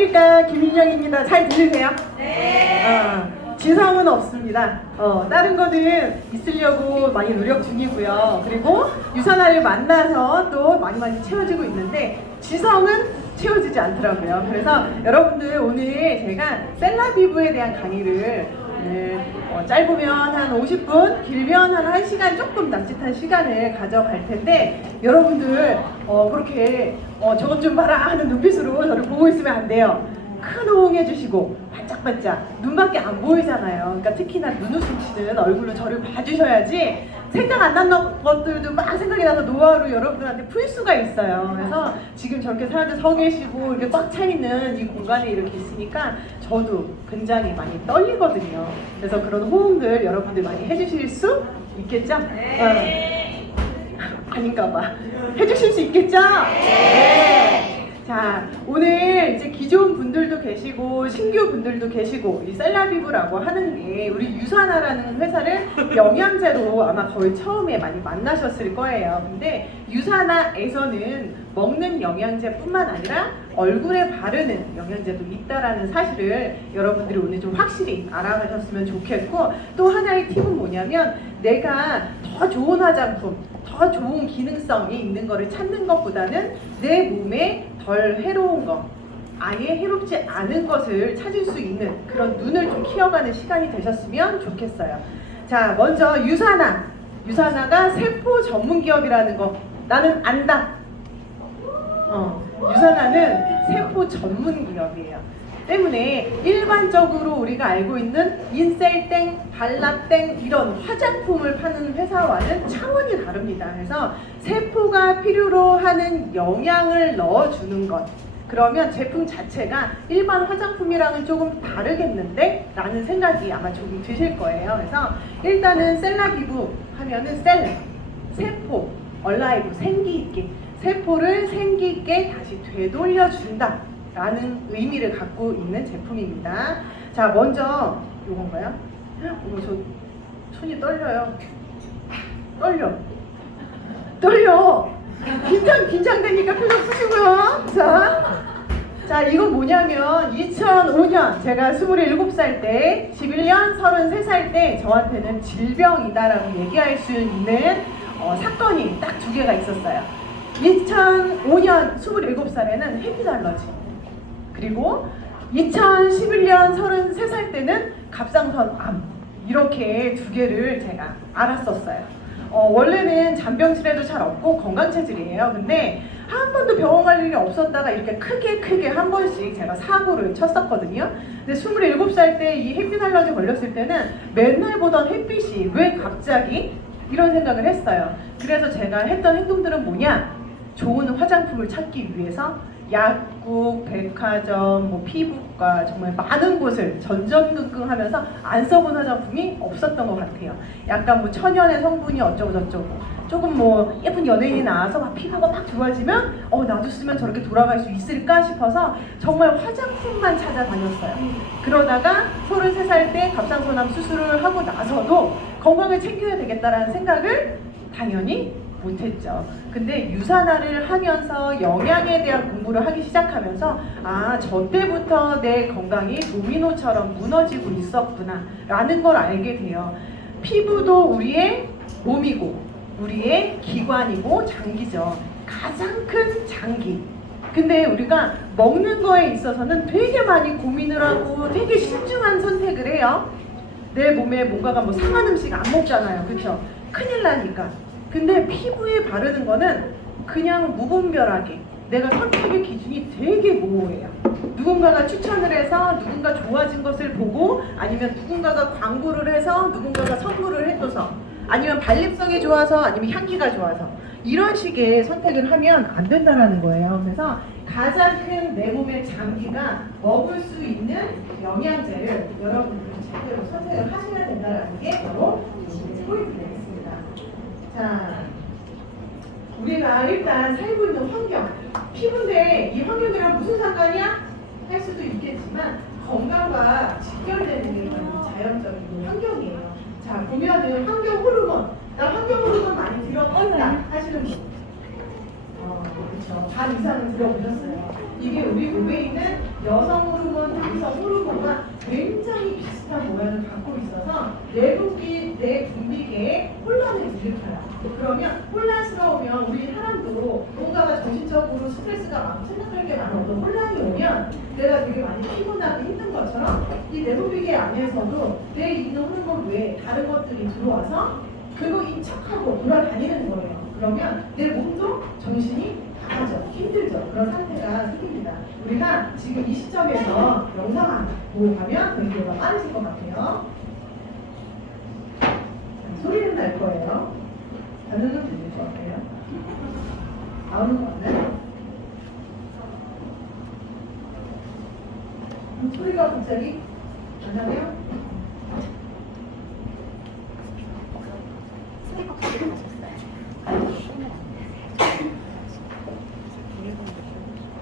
안녕하십니까, 김윤영입니다. 잘 들리세요? 네. 지성은 없습니다. 다른 거는 있으려고 많이 노력 중이고요. 그리고 유산화를 만나서 또 많이 채워지고 있는데 지성은 채워지지 않더라고요. 그래서 여러분들 오늘 제가 셀라비브에 대한 강의를 짧으면 한 50분, 길면 한 1시간 조금 남짓한 시간을 가져갈 텐데 여러분들 그렇게 저것 좀 봐라 하는 눈빛으로 저를 보고 있으면 안 돼요. 큰 호응해 주시고 반짝반짝 눈밖에 안 보이잖아요. 그러니까 특히나 눈웃음 치는 얼굴로 저를 봐주셔야지 생각 안 나는 것들도 막 생각이 나서 노하우로 여러분들한테 풀 수가 있어요. 그래서 지금 저렇게 사람들 서 계시고 이렇게 꽉 차 있는 이 공간에 이렇게 있으니까 저도 굉장히 많이 떨리거든요. 그래서 그런 호응들 여러분들 많이 해주실 수 있겠죠? 네. 아닌가 봐. 해주실 수 있겠죠? 네. 자, 오늘 이제 기존 분들도 계시고 신규 분들도 계시고 이 셀라비브라고 하는 게 우리 유산화라는 회사를 영양제로 아마 거의 처음에 많이 만나셨을 거예요. 근데 유산화에서는 먹는 영양제뿐만 아니라 얼굴에 바르는 영양제도 있다라는 사실을 여러분들이 오늘 좀 확실히 알아가셨으면 좋겠고, 또 하나의 팁은 뭐냐면 내가 더 좋은 화장품, 더 좋은 기능성이 있는 거를 찾는 것보다는 내 몸에 덜 해로운 거, 아예 해롭지 않은 것을 찾을 수 있는 그런 눈을 좀 키워가는 시간이 되셨으면 좋겠어요. 자, 먼저 유산화. 유산화가 세포 전문 기업이라는 거 나는 안다. 유산화는 세포 전문 기업이에요. 때문에 일반적으로 우리가 알고 있는 인셀땡, 발라땡 이런 화장품을 파는 회사와는 차원이 다릅니다. 그래서 세포가 필요로 하는 영양을 넣어주는 것, 그러면 제품 자체가 일반 화장품이랑은 조금 다르겠는데? 라는 생각이 아마 조금 드실 거예요. 그래서 일단은 셀라비브 하면은 셀, 세포, 얼라이브, 생기있게, 세포를 생기있게 다시 되돌려준다 라는 의미를 갖고 있는 제품입니다. 자, 먼저 요건가요? 어머, 저 손이 떨려요. 떨려. 긴장되니까 표정 푸시고요. 자, 이건 뭐냐면 2005년 제가 27살 때, 11년 33살 때 저한테는 질병이다라고 얘기할 수 있는 사건이 딱 2개가 있었어요. 2005년 27살에는 해피 알러지, 그리고 2011년 33살 때는 갑상선암, 이렇게 2개를 제가 알았었어요. 원래는 잔병실에도 잘 없고 건강체질이에요. 근데 한 번도 병원 갈 일이 없었다가 이렇게 크게 한 번씩 제가 사고를 쳤었거든요. 근데 27살 때 이 햇빛 알러지 걸렸을 때는 맨날 보던 햇빛이 왜 갑자기 이런 생각을 했어요. 그래서 제가 했던 행동들은 뭐냐? 좋은 화장품을 찾기 위해서 약국, 백화점, 피부과 정말 많은 곳을 전전긍긍하면서 안 써본 화장품이 없었던 것 같아요. 약간 천연의 성분이 어쩌고 저쩌고, 조금 예쁜 연예인이 나와서 막 피부가 막 좋아지면 나도 쓰면 저렇게 돌아갈 수 있을까 싶어서 정말 화장품만 찾아다녔어요. 그러다가 33살 때 갑상선암 수술을 하고 나서도 건강을 챙겨야 되겠다라는 생각을 당연히 못했죠. 근데 유산화를 하면서 영양에 대한 공부를 하기 시작하면서 저 때부터 내 건강이 도미노처럼 무너지고 있었구나 라는 걸 알게 돼요. 피부도 우리의 몸이고 우리의 기관이고 장기죠. 가장 큰 장기. 근데 우리가 먹는 거에 있어서는 되게 많이 고민을 하고 되게 신중한 선택을 해요. 내 몸에 뭔가가 상한 음식 안 먹잖아요. 그쵸? 큰일 나니까. 근데 피부에 바르는 거는 그냥 무분별하게 내가 선택의 기준이 되게 모호해요. 누군가가 추천을 해서 누군가 좋아진 것을 보고, 아니면 누군가가 광고를 해서 누군가가 선물을 해줘서, 아니면 발림성이 좋아서, 아니면 향기가 좋아서, 이런 식의 선택을 하면 안 된다는 거예요. 그래서 가장 큰 내 몸의 장기가 먹을 수 있는 영양제를 여러분들이 제대로 선택을 하셔야 된다는 게 바로 포인트예요. 자, 우리가 일단 살고 있는 환경, 피부인데 이 환경이랑 무슨 상관이야? 할 수도 있겠지만 건강과 직결되는 게 자연적인 환경이에요. 자, 보면은 환경 호르몬, 나 환경 호르몬 많이 들어본다 하시는 분, 그렇죠. 반 이상은 들어보셨어요. 이게 우리 몸에 있는 여성 호르몬, 남성 호르몬과 굉장히 비슷한 모양을 갖고 있어서 내 분비계에 혼란을 일으켜요. 그러면 혼란스러우면 우리 사람도 뭔가가 정신적으로 스트레스가 많고 생각할 게 많은 어떤 혼란이 오면 내가 되게 많이 피곤하고 힘든 것처럼 이 내분비계 안에서도 내 있는 호르몬 외에 다른 것들이 들어와서 그거 인착하고 돌아다니는 거예요. 그러면 내 몸도 정신이 나가죠. 힘들죠. 그런 상태가 생깁니다. 우리가 지금 이 시점에서 영상 보고 가면 더 이해가 빠르실 것 같아요. 소리는 날 거예요. 반응은 들릴 것 같아요. 나오는 거 같나요? 소리가 갑자기 안 나네요?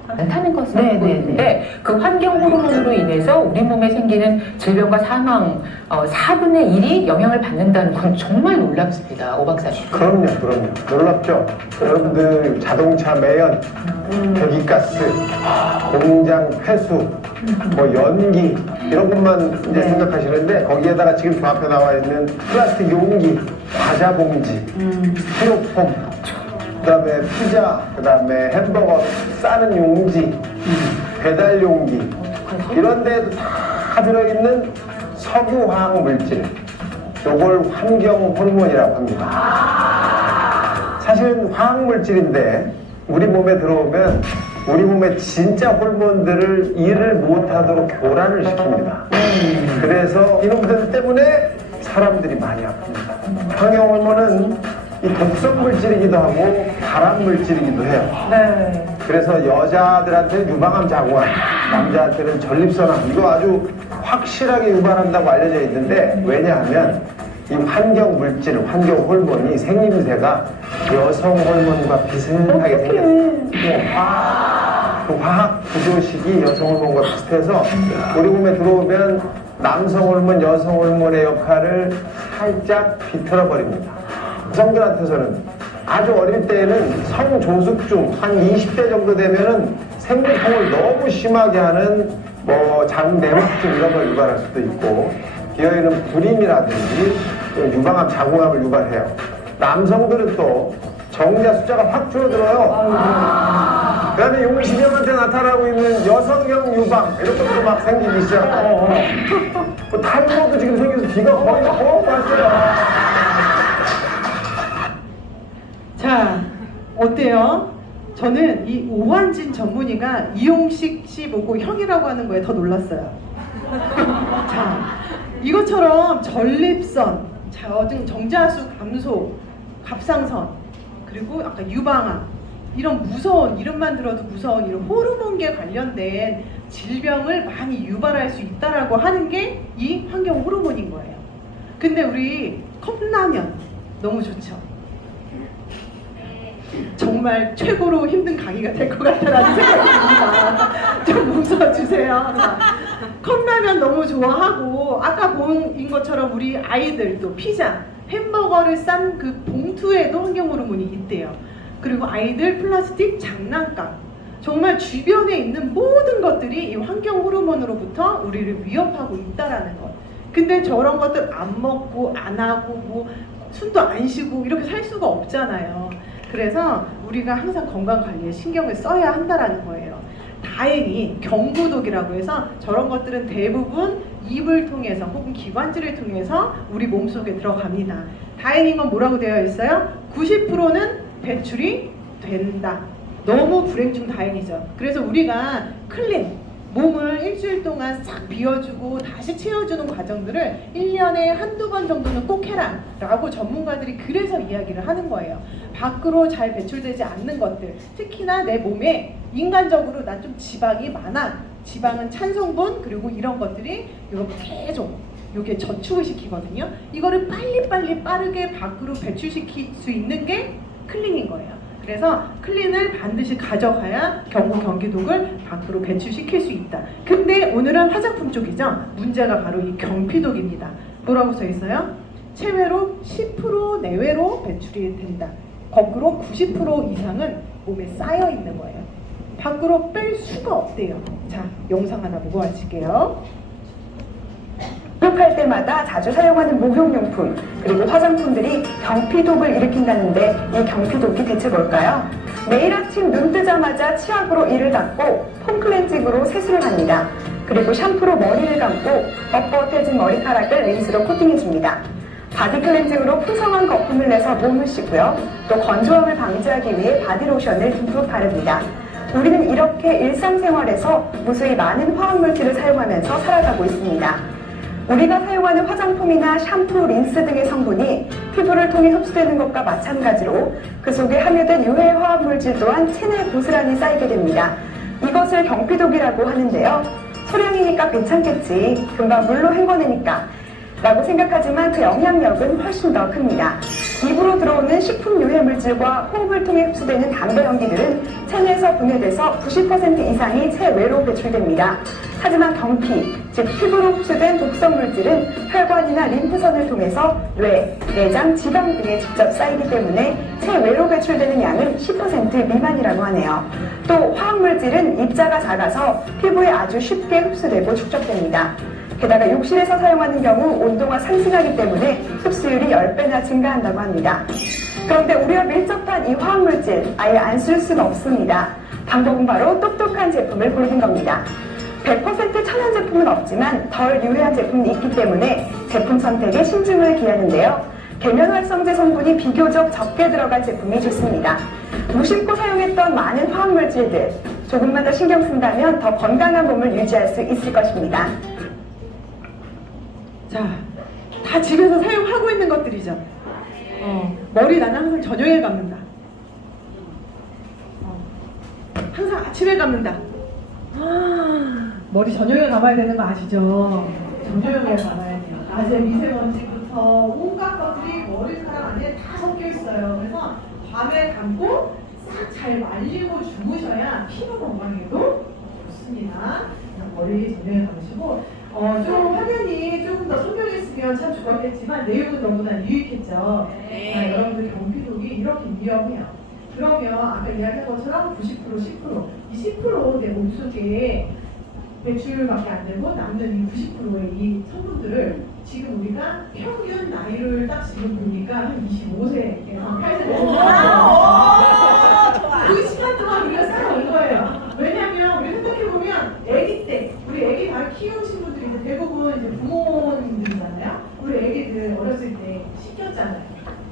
않다는 것을 알고 있는데 그 환경 호르몬으로 인해서 우리 몸에 생기는 질병과 사망 4분의 1이 영향을 받는다는 건 정말 놀랍습니다. 오 박사님. 그럼요. 놀랍죠. 여러분들 자동차 매연, 배기가스, 공장 폐수, 뭐 연기 이런 것만 이제 생각하시는데 거기에다가 지금 저 앞에 나와 있는 플라스틱 용기, 과자 봉지, 스티로폼, 그다음에 피자, 그다음에 햄버거 싸는 용지, 배달 용기 이런 데에도 다 들어있는 석유화학 물질, 요걸 환경 호르몬이라고 합니다. 사실은 화학 물질인데 우리 몸에 들어오면 우리 몸의 진짜 호르몬들을 일을 못하도록 교란을 시킵니다. 그래서 이놈들 때문에 사람들이 많이 아픕니다. 환경 호르몬은 이 독성 물질이기도 하고 발암 물질이기도 해요. 네. 그래서 여자들한테는 유방암 자궁암, 남자한테는 전립선암, 이거 아주 확실하게 유발한다고 알려져 있는데 왜냐하면 이 환경 물질, 환경 호르몬이 생김새가 여성 호르몬과 비슷하게 생겼어요. 그 화학 구조식이 여성 호르몬과 비슷해서 우리 몸에 들어오면 남성 호르몬, 여성 호르몬의 역할을 살짝 비틀어 버립니다. 여성들한테서는 아주 어릴 때에는 성조숙중 한 20대 정도 되면은 생리통을 너무 심하게 하는 뭐 장내막증 이런 걸 유발할 수도 있고 기어이는 불임이라든지 유방암, 자궁암을 유발해요. 남성들은 또 정자 숫자가 확 줄어들어요. 그 다음에 용신형한테 나타나고 있는 여성형 유방 이런 것도 막 생기기 시작하고 뭐 탈모도 지금 생겨서 귀가 거의 왔어요. 자, 어때요? 저는 이 오한진 전문의가 이용식 씨 보고 형이라고 하는 거에 더 놀랐어요. 자, 이것처럼 전립선, 정자수 감소, 갑상선, 그리고 아까 유방암, 이런 무서운, 이름만 들어도 무서운 이런 호르몬계 관련된 질병을 많이 유발할 수 있다라고 하는 게 이 환경 호르몬인 거예요. 근데 우리 컵라면 너무 좋죠? 정말 최고로 힘든 강의가 될 것 같다라는 생각이 듭니다. 좀 웃어주세요. 컵라면 너무 좋아하고 아까 본 것처럼 우리 아이들도 피자, 햄버거를 싼 그 봉투에도 환경 호르몬이 있대요. 그리고 아이들 플라스틱 장난감, 정말 주변에 있는 모든 것들이 이 환경 호르몬으로부터 우리를 위협하고 있다라는 것. 근데 저런 것들 안 먹고 안 하고 뭐 숨도 안 쉬고 이렇게 살 수가 없잖아요. 그래서 우리가 항상 건강 관리에 신경을 써야 한다라는 거예요. 다행히 경구독이라고 해서 저런 것들은 대부분 입을 통해서 혹은 기관지를 통해서 우리 몸속에 들어갑니다. 다행인 건 뭐라고 되어 있어요? 90%는 배출이 된다. 너무 불행 중 다행이죠. 그래서 우리가 클린, 몸을 일주일 동안 싹 비워주고 다시 채워주는 과정들을 1년에 한두 번 정도는 꼭 해라 라고 전문가들이 그래서 이야기를 하는 거예요. 밖으로 잘 배출되지 않는 것들, 특히나 내 몸에 인간적으로 난 좀 지방이 많아, 지방은 찬성분, 그리고 이런 것들이 이렇게 계속 요게 저축을 시키거든요. 이거를 빨리빨리 빠르게 밖으로 배출시킬 수 있는 게 클린인 거예요. 그래서 클린을 반드시 가져가야 경구독을 밖으로 배출시킬 수 있다. 근데 오늘은 화장품 쪽이죠. 문제가 바로 이 경피독입니다. 뭐라고 써 있어요? 체외로 10% 내외로 배출이 된다. 거꾸로 90% 이상은 몸에 쌓여 있는 거예요. 밖으로 뺄 수가 없대요. 자, 영상 하나 보고 마칠게요. 목욕할 때마다 자주 사용하는 목욕용품 그리고 화장품들이 경피독을 일으킨다는데 이 경피독이 대체 뭘까요? 매일 아침 눈 뜨자마자 치약으로 이를 닦고 폼 클렌징으로 세수를 합니다. 그리고 샴푸로 머리를 감고 뻣뻣해진 머리카락을 린스로 코팅해줍니다. 바디 클렌징으로 풍성한 거품을 내서 몸을 씻고요. 또 건조함을 방지하기 위해 바디로션을 듬뿍 바릅니다. 우리는 이렇게 일상생활에서 무수히 많은 화학물질을 사용하면서 살아가고 있습니다. 우리가 사용하는 화장품이나 샴푸, 린스 등의 성분이 피부를 통해 흡수되는 것과 마찬가지로 그 속에 함유된 유해 화학물질 또한 체내에 고스란히 쌓이게 됩니다. 이것을 경피독이라고 하는데요. 소량이니까 괜찮겠지, 금방 물로 헹궈내니까 라고 생각하지만 그 영향력은 훨씬 더 큽니다. 입으로 들어오는 식품 유해 물질과 호흡을 통해 흡수되는 담배 연기들은 체내에서 분해돼서 90% 이상이 체외로 배출됩니다. 하지만 경피, 즉 피부로 흡수된 독성 물질은 혈관이나 림프선을 통해서 뇌, 내장, 지방 등에 직접 쌓이기 때문에 체외로 배출되는 양은 10% 미만이라고 하네요. 또 화학물질은 입자가 작아서 피부에 아주 쉽게 흡수되고 축적됩니다. 게다가 욕실에서 사용하는 경우 온도가 상승하기 때문에 흡수율이 10배나 증가한다고 합니다. 그런데 우리와 밀접한 이 화학물질 아예 안 쓸 수는 없습니다. 방법은 바로 똑똑한 제품을 고르는 겁니다. 100% 천연 제품은 없지만 덜 유해한 제품이 있기 때문에 제품 선택에 신중을 기하는데요. 계면활성제 성분이 비교적 적게 들어간 제품이 좋습니다. 무심코 사용했던 많은 화학물질들 조금만 더 신경 쓴다면 더 건강한 몸을 유지할 수 있을 것입니다. 자, 다 집에서 사용하고 있는 것들이죠. 머리 나는 항상 저녁에 감는다. 항상 아침에 감는다. 머리 저녁에 감아야 되는 거 아시죠? 저녁에 감아야 돼요. 낮에 미세먼지부터 온갖 것들이 머리카락 안에 다 섞여 있어요. 그래서 밤에 감고 싹 잘 말리고 주무셔야 피부 건강에도 좋습니다. 머리 저녁에 감으시고 좀 화면이 조금 더 선명했으면 참 좋았겠지만 내용은 너무나 유익했죠. 여러분들 경피독이 이렇게 위험해요. 그러면 아까 이야기한 것처럼 90%, 10%, 이 10% 내 몸속에 배출밖에 안 되고 남는 이 90%의 이 성분들을 지금 우리가 평균 나이를 딱 지금 보니까 한 25세에서 8세 그 시간 동안 우리가 살아온 거예요. 왜냐면 우리 생각해보면 아기 때 우리 아기 다 키우신 분들이 이제 대부분 이제 부모님들이잖아요. 우리 아기들 어렸을 때 씻겼잖아요.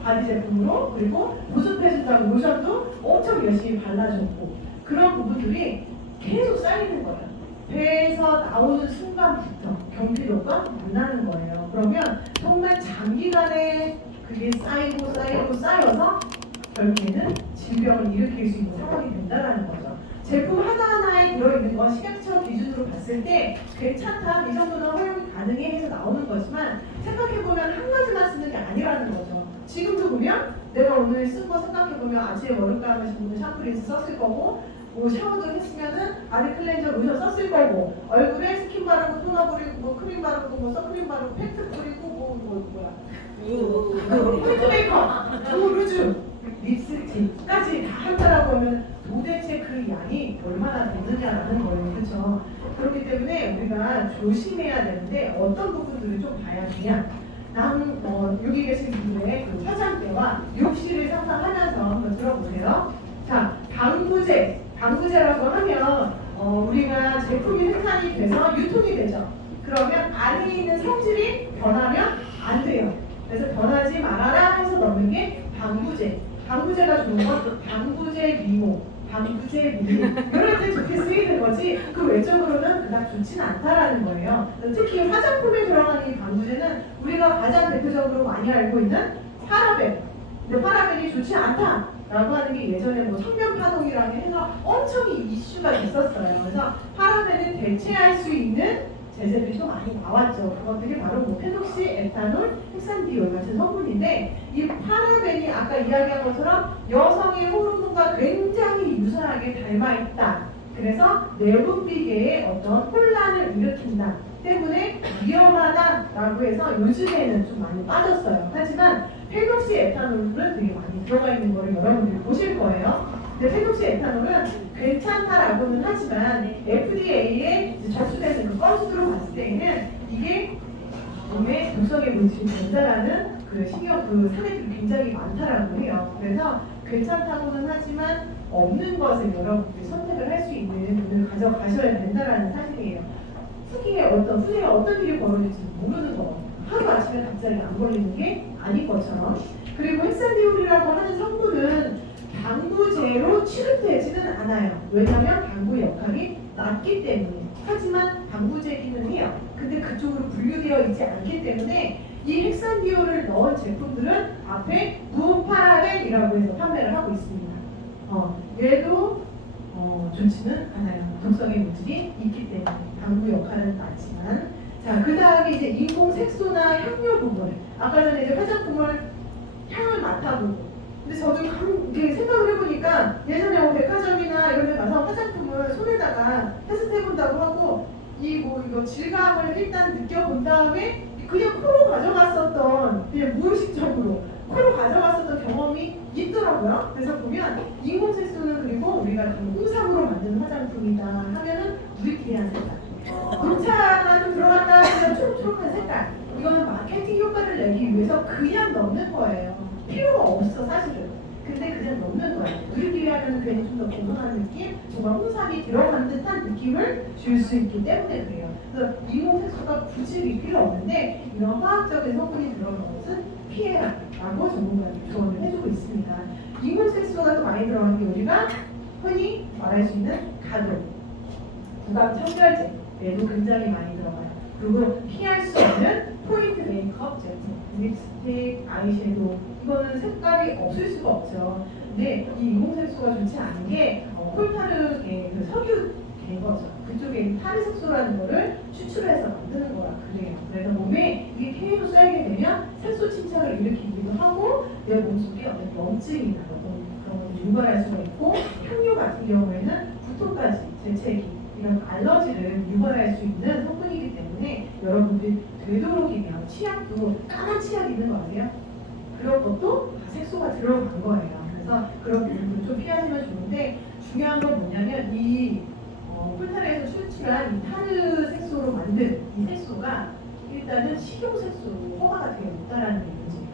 바디 제품으로. 그리고 보습해준다고 로션도 엄청 열심히 발라줬고 그런 부분들이 계속 쌓이는 거예요. 배에서 나오는 순간부터 경피독과 만나는 거예요. 그러면 정말 장기간에 그게 쌓여서 결국에는 질병을 일으킬 수 있는 상황이 된다는 거죠. 제품 하나하나에 들어있는 거 식약처 기준으로 봤을 때 괜찮다, 이 정도는 허용이 가능해 해서 나오는 거지만 생각해보면 한 가지만 쓰는 게 아니라는 거죠. 지금도 보면 내가 오늘 쓴 거 생각해보면 아침에 머리 감으신 분은 샴푸 린스 썼을 거고 뭐 샤워도 했으면은 바디 클렌저 로션 썼을 거고 얼굴에 스킨 바르고 토너 뿌리고 뭐 크림 바르고 뭐 선크림 바르고 팩트 뿌리고 팩트 메이크업, 루즈, 립스틱까지 다 한다라고 하면 도대체 그 양이 얼마나 되느냐라는 거예요. 그렇죠? 그렇기 때문에 우리가 조심해야 되는데 어떤 부분들을 좀 봐야 되냐. 여기 계신 분들의 그 화장대와 욕실을 상상하면서 한번 들어보세요. 자, 방부제라고 하면 우리가 제품이 생산이 돼서 유통이 되죠. 그러면 안에 있는 성질이 변하면 안 돼요. 그래서 변하지 말아라 해서 넣는 게 방부제. 방부제가 좋은 건 방부제 미모, 방부제 미미 이럴 때 좋게 쓰이는 거지 그 외적으로는 그닥 좋진 않다라는 거예요. 특히 화장품에 들어가는 이 방부제는 우리가 가장 대표적으로 많이 알고 있는 파라벤. 근데 파라벤이 좋지 않다라고 하는 게 예전에 뭐 성면파동이라고 해서 엄청 이슈가 있었어요. 그래서 파라벤을 대체할 수 있는 제재들이 좀 많이 나왔죠. 그것들이 바로 뭐 페녹시, 에탄올, 헥산디올 같은 성분인데 이 파라벤이 아까 이야기한 것처럼 여성의 호르몬과 굉장히 유사하게 닮아있다. 그래서 내분비계에 어떤 혼란을 일으킨다 때문에 위험하다라고 해서 요즘에는 좀 많이 빠졌어요. 하지만 페녹시, 에탄올은 되게 많이 들어가 있는 거를 여러분들이 보실 거예요. 근데 페녹시 에탄올은 괜찮다라고는 하지만 FDA에 접수되는 그 건수로 봤을 때에는 이게 몸에 독성의 물질이 된다라는 그 신경 그 사례들이 굉장히 많다라고 해요. 그래서 괜찮다고는 하지만 없는 것을 여러분들이 선택을 할 수 있는 눈을 가져가셔야 된다라는 사실이에요. 후기에 어떤 일이 벌어질지 모르는 거. 하루 아침에 갑자기 안 걸리는 게 아닌 것처럼. 그리고 헥산디올이라고 하는 성분은 방부제로 취급되지는 않아요. 왜냐하면 방부 역할이 낮기 때문에. 하지만 방부제기는 해요. 근데 그쪽으로 분류되어 있지 않기 때문에 이 헥산디올을 넣은 제품들은 앞에 무파라벤이라고 해서 판매를 하고 있습니다. 얘도 좋지는 않아요. 독성의 물질이 있기 때문에 방부 역할은 낮지만. 자, 그 다음에 이제 인공 색소나 향료 부분. 아까 전에 이제 화장품을 향을 맡아보고. 근데 저도 이렇게 생각을 해보니까 예전에 뭐 백화점이나 이런 데 가서 화장품을 손에다가 테스트해본다고 하고 이거 질감을 일단 느껴본 다음에 그냥 코로 가져갔었던 그냥 무의식적으로 코로 가져갔었던 경험이 있더라고요. 그래서 보면 인공색소는 그리고 우리가 홍삼으로 만든 화장품이다 하면은 누리끼리한 색깔 녹차가 좀 들어갔다 하면 초록초록한 색깔 이거는 마케팅 효과를 내기 위해서 그냥 넣는 거예요. 필요가 없어 사실은. 근데 그냥 넣는 거예요. 우리끼리 하면 괜히 좀 더 건강한 느낌, 정말 홍삼이 들어간 듯한 느낌을 줄 수 있기 때문에 그래요. 그래서 인공색소가 굳이 필요 없는데 이런 화학적인 성분이 들어간 것은 피해라라고 전문가들이 조언을 해주고 있습니다. 인공색소가 또 많이 들어가는 게 우리가 흔히 말할 수 있는 가루, 부각 청결제 얘도 굉장히 많이 들어가요. 그리고 피할 수 없는 포인트 메이크업 제품, 립스틱, 아이섀도우 이거는 색깔이 없을 수가 없죠. 근데 이 인공색소가 좋지 않은 게 콜타르의 그 석유인 거죠. 그쪽에 타르색소라는 거를 추출해서 만드는 거라 그래요. 그래서 몸에 이게 계속 쌓이게 되면 색소 침착을 일으키기도 하고 내 몸속에 어떤 염증이나 그런 것을 유발할 수가 있고 향료 같은 경우에는 구토까지 재채기 이런 알러지를 유발할 수 있는 성분이기 때문에 여러분들이 되도록이면 치약도 까만 치약 있는 거 아세요? 그런 것도 다 색소가 들어간 거예요. 그래서 그런 부분도 좀 피하시면 좋은데 중요한 건 뭐냐면 이 콜타르에서 추출한 이 타르 색소로 만든 이 색소가 일단은 식용색소로 허가가 되어 있다라는 게 문제예요.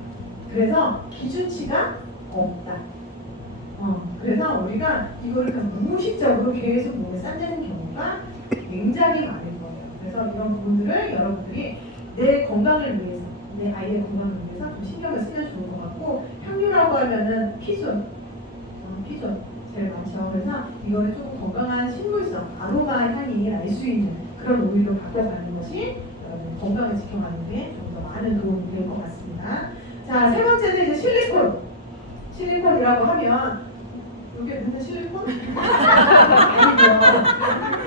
그래서 기준치가 없다. 그래서 우리가 이거를 그냥 무의식적으로 계속 몸에 쌓는 경우가 굉장히 많은 거예요. 그래서 이런 부분들을 여러분들이 내 건강을 위해서, 내 아이의 건강을 위해서 좀 신경을 쓰면 좋을 것 같고 향료라고 하면은 피존 제일 많죠. 그래서 이거를 조금 건강한 식물성, 아로마 향이 날 수 있는 그런 오일로 바꿔가는 것이 여러분 건강을 지켜가는 게 좀 더 많은 도움이 될 것 같습니다. 자, 세 번째는 이제 실리콘. 실리콘이라고 하면 이게 무슨 실리콘? 아니죠.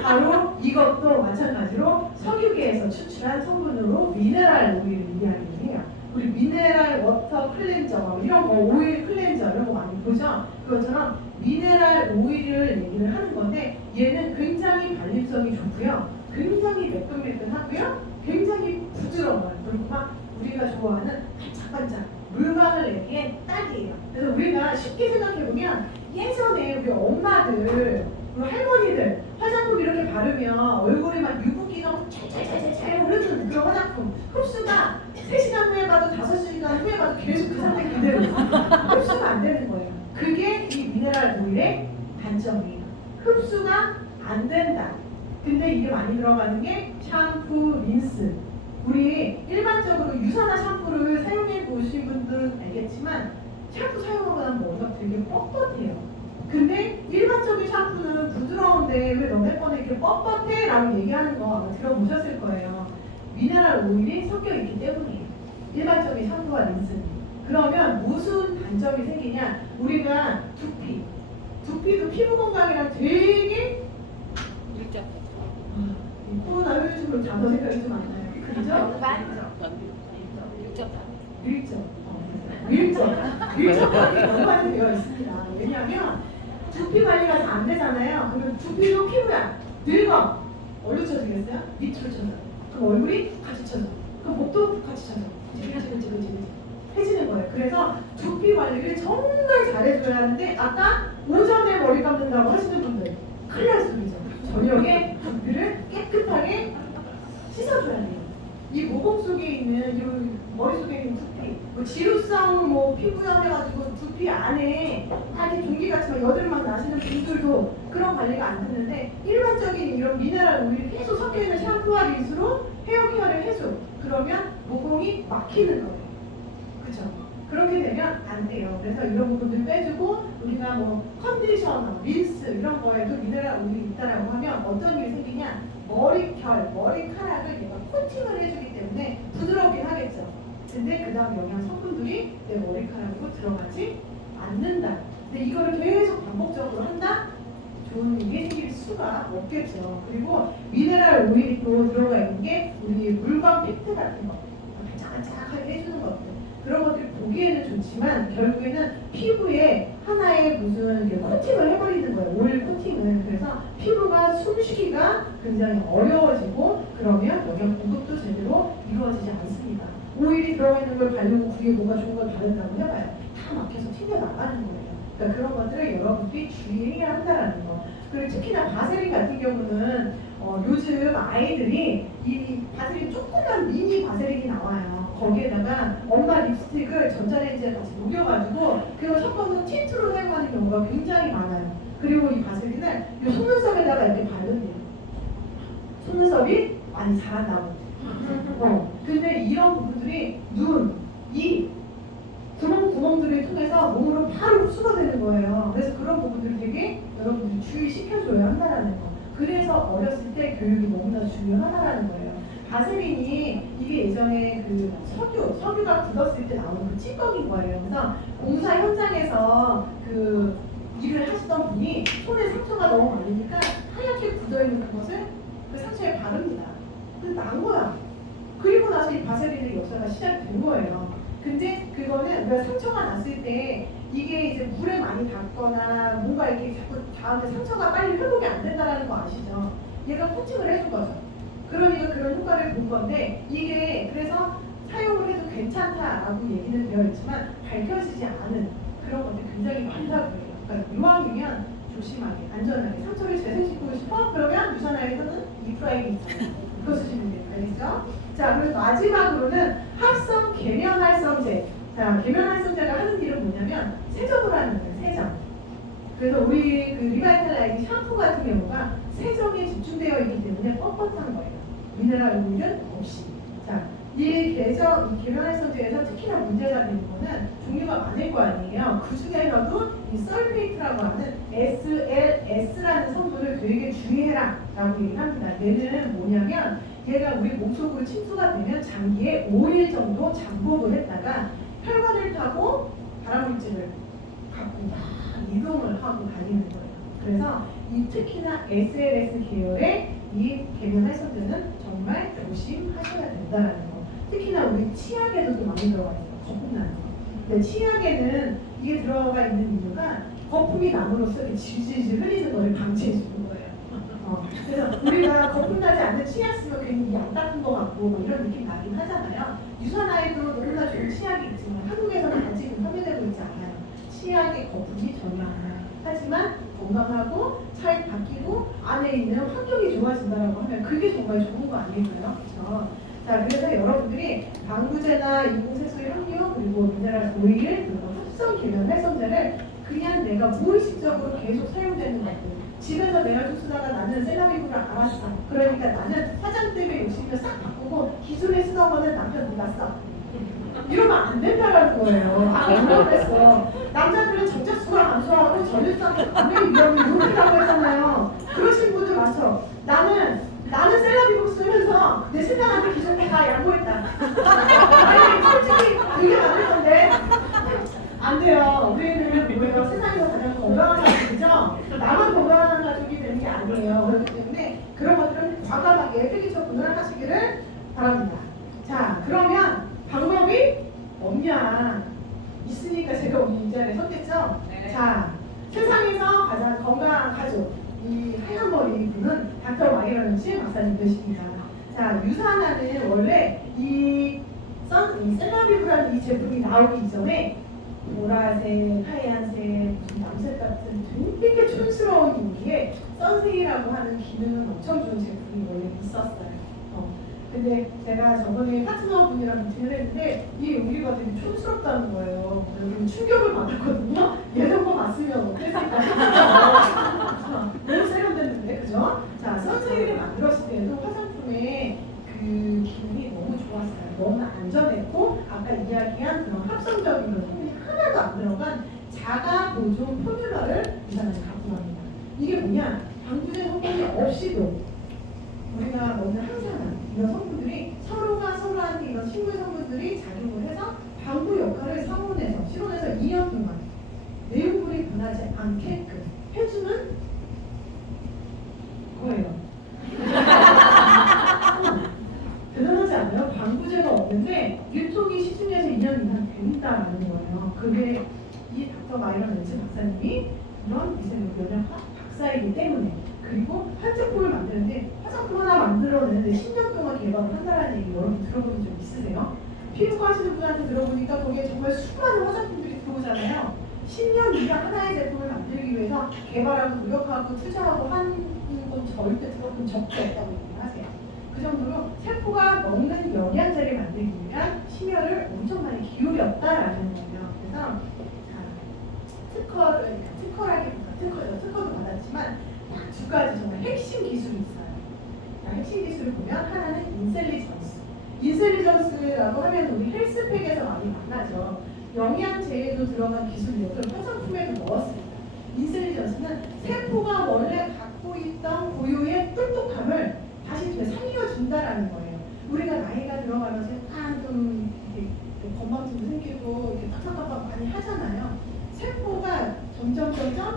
바로 이것도 마찬가지로 석유계에서 추출한 성분으로 미네랄 오일을 이야기를 해요. 우리 미네랄 워터 클렌저 이런 거 오일 클렌저 이런 거 많이 보죠. 그것처럼 미네랄 오일을 얘기를 하는 건데 얘는 굉장히 발림성이 좋고요. 굉장히 매끈매끈하고요. 굉장히 부드러워요. 그리고 막 우리가 좋아하는 반짝반짝 물광을 내기에 딱이에요. 그래서 우리가 쉽게 생각해보면 예전에 우리 엄마들, 우리 할머니들 화장품 이렇게 바르면 얼굴에 막 유분기가 찰찰찰찰 흐르는 그런 화장품 흡수가 3시간 후에 봐도 5시간 후에 봐도 계속 그 상태 그대로 흡수가 안 되는 거예요. 그게 이 미네랄 오일의 단점이에요. 흡수가 안 된다. 근데 이게 많이 들어가는 게 샴푸, 린스. 우리 일반적으로 유산화 샴푸를 사용해 보신 분들은 알겠지만 샴푸 사용하고 나면 머리가 되게 뻣뻣해요. 근데 일반적인 샴푸는 부드러운데 왜 너네 거는 이렇게 뻣뻣해? 라고 얘기하는 거 아마 들어보셨을 거예요. 미네랄 오일이 섞여 있기 때문이에요. 일반적인 샴푸와 린스는. 그러면 무슨 단점이 생기냐? 우리가 두피도 피부 건강이랑 되게 코로나 효율적으로 자서 생각이 좀 안 나요. 그죠? 밀접하게 연관이 되어 있습니다. 왜냐하면 두피 관리가 잘 안 되잖아요. 그러면 두피도 피부야. 늙어. 어디로 쳐지겠어요? 밑으로 쳐져. 그럼 얼굴이 같이 쳐져. 그럼 목도 같이 쳐져. 지그지그지그지그. 해지는 거예요. 그래서 두피 관리를 정말 잘해줘야 하는데 아까 오전에 머리 감는다고 하시는 분들 큰일 날 소리죠. 저녁에 두피를 깨끗하게 씻어줘야 돼요. 이 모공 속에 있는 이 머리 속에 있는 두피, 뭐 지루성 뭐 피부염 해가지고 두피 안에 아주 종기같이 막 여드름 막 나시는 분들도 그런 관리가 안 됐는데 일반적인 이런 미네랄 오일이 계속 섞여 있는 샴푸와 린스로 헤어 케어를 해줘. 그러면 모공이 막히는 거예요. 그렇죠? 그렇게 되면 안 돼요. 그래서 이런 부분들 빼주고 우리가 뭐 컨디셔너, 린스 이런 거에도 미네랄 오일이 있다라고 하면 어떤 일이 생기냐? 머리결, 머리카락을 얘가 코팅을 해주기 때문에 부드럽긴 하겠죠. 근데 그 다음 영양 성분들이 내 머리카락으로 들어가지 않는다. 근데 이거를 계속 반복적으로 한다? 좋은 일이 생길 수가 없겠죠. 그리고 미네랄 오일이 또 들어가 있는 게 우리 물광 팩트 같은 거, 반짝반짝하게 해주는 것들. 그런 것들이 보기에는 좋지만 결국에는 피부에 하나의 무슨 이렇게 코팅을 해버리는 거예요. 오일 코팅을. 그래서 피부가 숨쉬기가 굉장히 어려워지고 그러면 영양 공급도 제대로 이루어지지 않습니다. 오일이 들어가 있는 걸 바르고 그게 뭐가 좋은 걸 바른다고 해봐요. 다 막혀서 튀겨나가는 거예요. 그러니까 그런 것들을 여러분들이 주의해야 한다는 거. 그리고 특히나 바세린 같은 경우는 요즘 아이들이 이 바세린 조그만 미니 바세린이 나와요. 거기에다가 엄마 립스틱을 전자레인지에 같이 녹여가지고 그걸 섞어서 틴트로 사용하는 경우가 굉장히 많아요. 그리고 이 바세린을 이 속눈썹에다가 이렇게 바른대요. 속눈썹이 많이 자란다고. 근데 이런 부분들이 눈, 입, 구멍들을 통해서 몸으로 바로 흡수가 되는 거예요. 그래서 그런 부분들을 되게 여러분들이 주의시켜줘야 한다는 거. 그래서 어렸을 때 교육이 너무나 중요하다는 거예요. 바세린이 이게 예전에 그 석유가 굳었을 때 나오는 그 찌꺼기인 거예요. 그래서 공사 현장에서 그 일을 하시던 분이 손에 상처가 너무 많으니까 하얗게 굳어있는 그것을 그 상처에 바릅니다. 그래서 난 거야. 그리고 나서 이 바세린의 역사가 시작이 된 거예요. 근데 그거는 우리가 상처가 났을 때 이게 이제 물에 많이 닿거나 뭔가 이렇게 자꾸 닿는데 상처가 빨리 회복이 안 된다는 거 아시죠? 얘가 코팅을 해준 거죠. 그러니까 그런 효과를 본 건데 이게 그래서 사용을 해도 괜찮다라고 얘기는 되어 있지만 밝혀지지 않은 그런 것들이 굉장히 많다고 해요. 그러니까 이왕이면 조심하게, 안전하게 상처를 재생시키고 싶어? 그러면 유산화에서는 이프라임이 있잖아요. 그거 쓰시면 돼요. 알겠죠? 자, 그리고 마지막으로는 합성 계면 활성제. 자, 계면 활성제가 하는 일은 뭐냐면 세정을 하는 거예요. 세정. 그래서 우리 그 리바이탈라이트 샴푸 같은 경우가 세정에 집중되어 있기 때문에 뻣뻣한 거예요. 미네랄 오일은 없이. 자, 이 계면 활성제에서 특히나 문제가 되는 거는 종류가 많을 거 아니에요. 그 중에서도 이 설페이트라고 하는 SLS라는 성분을 되게 주의해라 라고 얘기합니다. 얘는 뭐냐면 얘가 우리 몸속으로 침투가 되면 장기에 5일 정도 잠복을 했다가 혈관을 타고 발암물질을 갖고 막 이동을 하고 다니는 거예요. 그래서 이 특히나 SLS 계열의 이 계면 활성제는 정말 조심하셔야 된다는 거. 특히나 우리 치약에도 또 많이 들어가 있어요. 거품 나는 거. 근데 치약에는 이게 들어가 있는 이유가 거품이 남으로써 이렇게 질질질 흘리는 거를 방지해 주는 거예요. 그래서 우리가 거품 나지 않는 치약 쓰면 괜히 양 닦은 거 같고 뭐 이런 느낌 나긴 하잖아요. 유산화에도 너무나 좋은 치약이 있지만 한국에서는 아직은 판매되고 있지 않아요. 치약에 거품이 전혀 안 나요. 하지만 건강하고 잘 바뀌고 안에 있는 환경이 좋아진다라고 하면 그게 정말 좋은 거 아닐까요? 그렇죠? 자, 그래서 여러분들이 방부제나 인공색소 향료 그리고 미네랄 오일 그리고 합성 계면 활성제를 그냥 내가 무의식적으로 계속 사용되는 것들. 집에서 내가 좀 쓰다가 나는 셀라미브를 알았어. 그러니까 나는 화장 때문에 욕심을 싹 바꾸고 기존에 쓰던 거는 남편 누가 써. 이러면 안 된다는 거예요. 아까 그랬어. 남자들은 정자수가 감소하고 전립선에 감염 위험이 높다고 했잖아요. 그러신 분들 많죠. 나는 셀라미브 쓰면서 내 생각한테 기존에 다 양보했다. 아니 솔직히 되게 많을 건데 안 돼요. 우리는 뭐예요? 세상에서 가장 건강한 가족이죠? 나만 건강한 가족이 되는 게 아니에요. 그렇기 때문에 그런 것들은 과감하게 필기적 분을 하시기를 바랍니다. 자, 그러면 방법이 없냐? 있으니까 제가 오늘 이 자리에 섰겠죠? 네. 자, 세상에서 가장 건강한 가족, 이 하얀 머리 분은 닥터 와이런치 박사님 되십니다. 자, 유산화는 원래 이 셀라비브라는 이 제품이 나오기 이전에 보라색, 하얀색, 무슨 남색 같은 되게 촌스러운 유리에 선생이라고 하는 기능은 엄청 좋은 제품이 원래 있었어요. 근데 제가 저번에 파트너분이랑 미팅을 했는데 이 용기가 되게 촌스럽다는 거예요. 여기는 충격을 받았거든요. 예전 거 봤으면 어땠을까? 너무 세련됐는데, 그죠? 자, 선생님이 만들었을 때도 화장품의 그 기능이 너무 좋았어요. 너무 안전했고 아까 이야기한 그런 합성적인 그런 성분이 하나도 안 들어간 자가 보존 포뮬러를 유산하게 갖고 갑니다. 이게 뭐냐? 방부제 성분이 없이도 우리가 먹는 항산화 이런 성분들이 서로가 서로한테 이런 식물 성분들이 작용을 해서 방부 역할을 상온에서 실온에서 2년 동안 내용물이 변하지 않게끔 해주는 거예요. 대단하지 않아요? 방부제가 없는데 유통이 시중에서 2년 이상 된다라는 거예요. 그게 이 닥터 마이런 렌츠 박사님이 이런 미생물학의 박사이기 때문에 그리고 한 제품을 만드는데 화장품 하나 만들어내는데 10년 동안 개발을 한다는 얘기 여러분 들어본 적 있으세요? 피부과 하시는 분한테 들어보니까 거기에 정말 수많은 화장품들이 들어오잖아요. 10년 이상 하나의 제품을 만들기 위해서 개발하고 노력하고 투자하고 하는 건 절대 들어본 적도 없다고 얘기를 하세요. 그 정도로 세포가 먹는 영양제를 만들기 위한 심혈을 엄청 많이 기울였다라는 거예요. 그래서 특허도 받았지만 딱 두 가지 정말 핵심 기술이 있어요. 핵심 기술을 보면 하나는 인셀리전스. 인셀리전스라고 하면 우리 헬스팩에서 많이 만나죠. 영양제에도 들어간 기술력을 화장품에도 넣었습니다. 인셀리전스는 세포가 원래 갖고 있던 고유의 똑똑함을 다시 살려준다라는 거예요. 우리가 나이가 들어가면서 약간 좀 건망증도 생기고 이렇게 빡빡빡 많이 하잖아요. 세포가 점점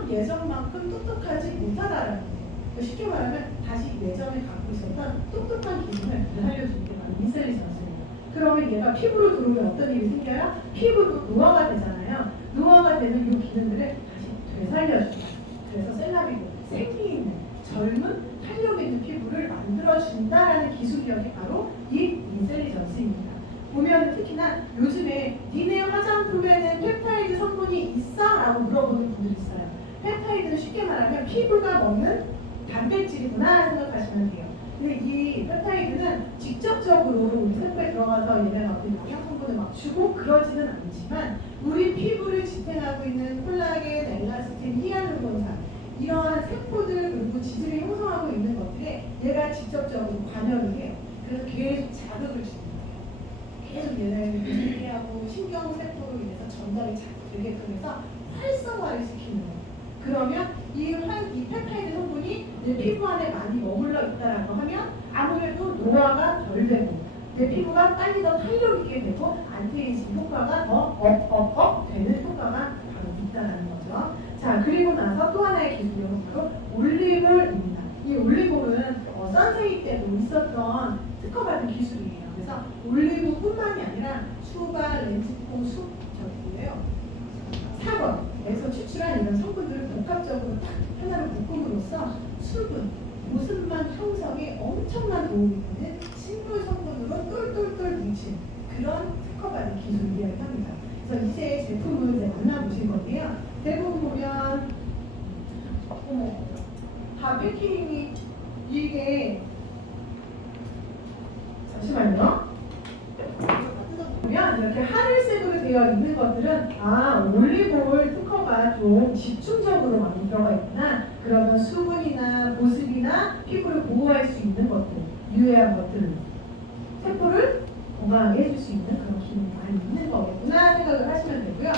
예전만큼 똑똑하지 못하다라는 거예요. 쉽게 말하면 다시 예전에 갖고 있었던 똑똑한 기능을 되살려주는 게 바로 인셀리전스예요. 그러면 얘가 피부로 들어오면 어떤 일이 생겨요? 피부도 노화가 되잖아요. 노화가 되는 이 기능들을 다시 되살려준다. 그래서 셀라비브, 생기 있는 젊은 탄력 있는 피부를 만들어준다라는 기술력이 바로 이 인셀리전스입니다. 보면 특히나 요즘에 니네 화장품에는 펩타이드 성분이 있어? 라고 물어보는 분들이 있어요. 펩타이드는 쉽게 말하면 피부가 먹는 단백질이구나 생각하시면 돼요. 근데 이 펩타이드는 직접적으로 우리 세포에 들어가서 얘네가 어떤 영양 성분을 막 주고 그러지는 않지만 우리 피부를 지탱하고 있는 콜라겐, 엘라스틴, 히알루론산 이러한 세포들 그리고 지질이 형성하고 있는 것들에 얘가 직접적으로 관여를 해요. 그래서 계속 자극을 주는 거예요. 계속 얘네를 분리하고 신경세포로 인해서 전달이 잘 되게끔 해서 활성화를 시키는 거예요. 그러면 이 펩타이드 성분이 내 피부 안에 많이 머물러 있다라고 하면 아무래도 노화가 덜 되고 내 피부가 빨리 더 탄력 있게 되고 안티에이징 효과가 더 되는 효과가 바로 있다라는 거죠. 자, 그리고 나서 또 하나의 기술력은 바로 올리볼입니다. 이 올리볼은 선생님 때도 있었던 특허받은 기술이에요. 그래서 올리브뿐만이 아니라 수박, 렌즈콩, 사과에서 추출한 이런 성분들을 복합적으로 딱 하나로 묶음으로써 수분, 모습만 형성에 엄청난 도움이 되는 식물 성분으로 똘똘똘 뭉친 그런 특허받은 기술을 이야기합니다. 그래서 이제 제품을 이제 만나보실 건데요. 대부분 보면 다 패킹이 이게 잠시만요. 보면 이렇게 하늘색으로 되어 있는 것들은 올리브오일 특허가 좀 집중적으로 많이 들어가 있구나. 그러면 수분이나 보습이나 피부를 보호할 수 있는 것들, 유해한 것들, 세포를 건강하게 해줄 수 있는 그런 기능이 많이 있는 거겠구나 생각을 하시면 되고요.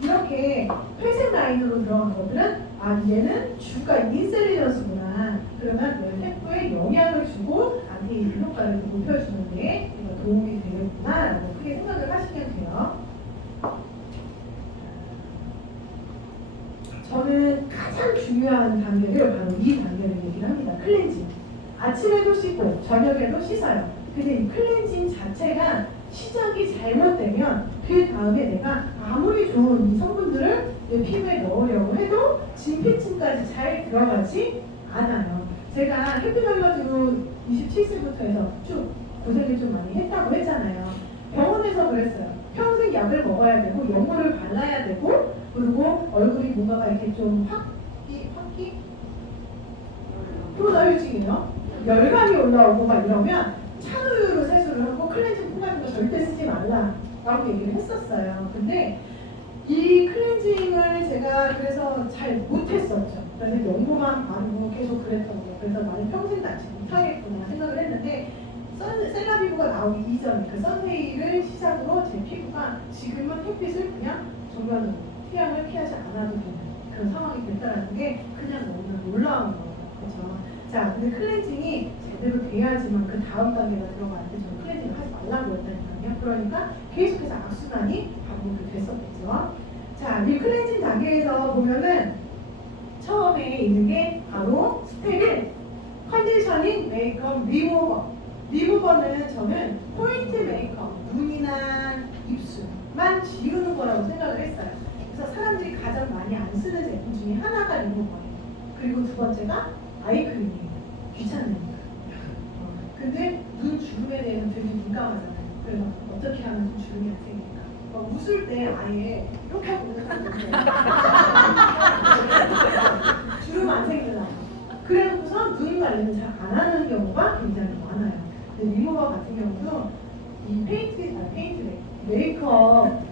이렇게 회색 라인으로 들어간 것들은 얘는 주가 인셀리전스구나. 그러면 내 세포에 영향을 주고 안티에이징 효과를 높여주는데 도움이 되겠구나 라고 크게 생각을 하시면 돼요. 저는 가장 중요한 단계를 바로 이 단계를 얘기를 합니다. 클렌징. 아침에도 씻고 저녁에도 씻어요. 근데 이 클렌징 자체가 시작이 잘못되면 그 다음에 내가 아무리 좋은 이 성분들을 내 피부에 넣으려고 해도 진피층까지 잘 들어가지 않아요. 제가 해피발라드로 27세부터 해서 쭉 고생을 좀 많이 했다고 했잖아요. 병원에서 그랬어요. 평생 약을 먹어야 되고 연고를 발라야 되고 그리고 얼굴이 뭔가가 이렇게 좀 확기 프로다이어팅이에요. 열감이 올라오고 막 이러면 찬우유로 세수를 하고 클렌징 폼 같은 거 절대 쓰지 말라라고 얘기를 했었어요. 근데 이 클렌징을 제가 그래서 잘 못했었죠. 그래서 연고만 바르고 계속 그랬던 거예요. 그래서 나는 평생 낫지 못하겠구나 생각을 했는데 셀라비브가 나오기 이전에 그 선데이를 시작으로 제 피부가 지금은 햇빛을 그냥 정면으로 태양을 피하지 않아도 되는 그런 상황이 됐다는 게 그냥 너무나 놀라운 거예요. 그렇죠? 자, 근데 클렌징이 제대로 돼야지만 그 다음 단계가 들어가는데 저는 클렌징을 하지 말라고 했다니까요. 그러니까 계속해서 악순환이 반복이 됐었겠죠. 자, 이 클렌징 단계에서 보면은 처음에 있는 게 바로 스텝 1 컨디셔닝 메이크업 리무버. 리무버는 저는 포인트 메이크업, 눈이나 입술만 지우는 거라고 생각을 했어요. 그래서 사람들이 가장 많이 안 쓰는 제품 중에 하나가 리무버예요. 그리고 두 번째가 아이크림이에요. 귀찮으니까. 근데 눈 주름에 대해서 되게 민감하잖아요. 그래서 어떻게 하면 좀 주름이 안 생길까? 웃을 때 아예 이렇게 하고 있는 사람들 주름 안 생기려고. 그래서 눈 관리는 잘 안 하는 경우가 굉장히 많아요. 근데 리무버 같은 경우도 이 페인트 메이크업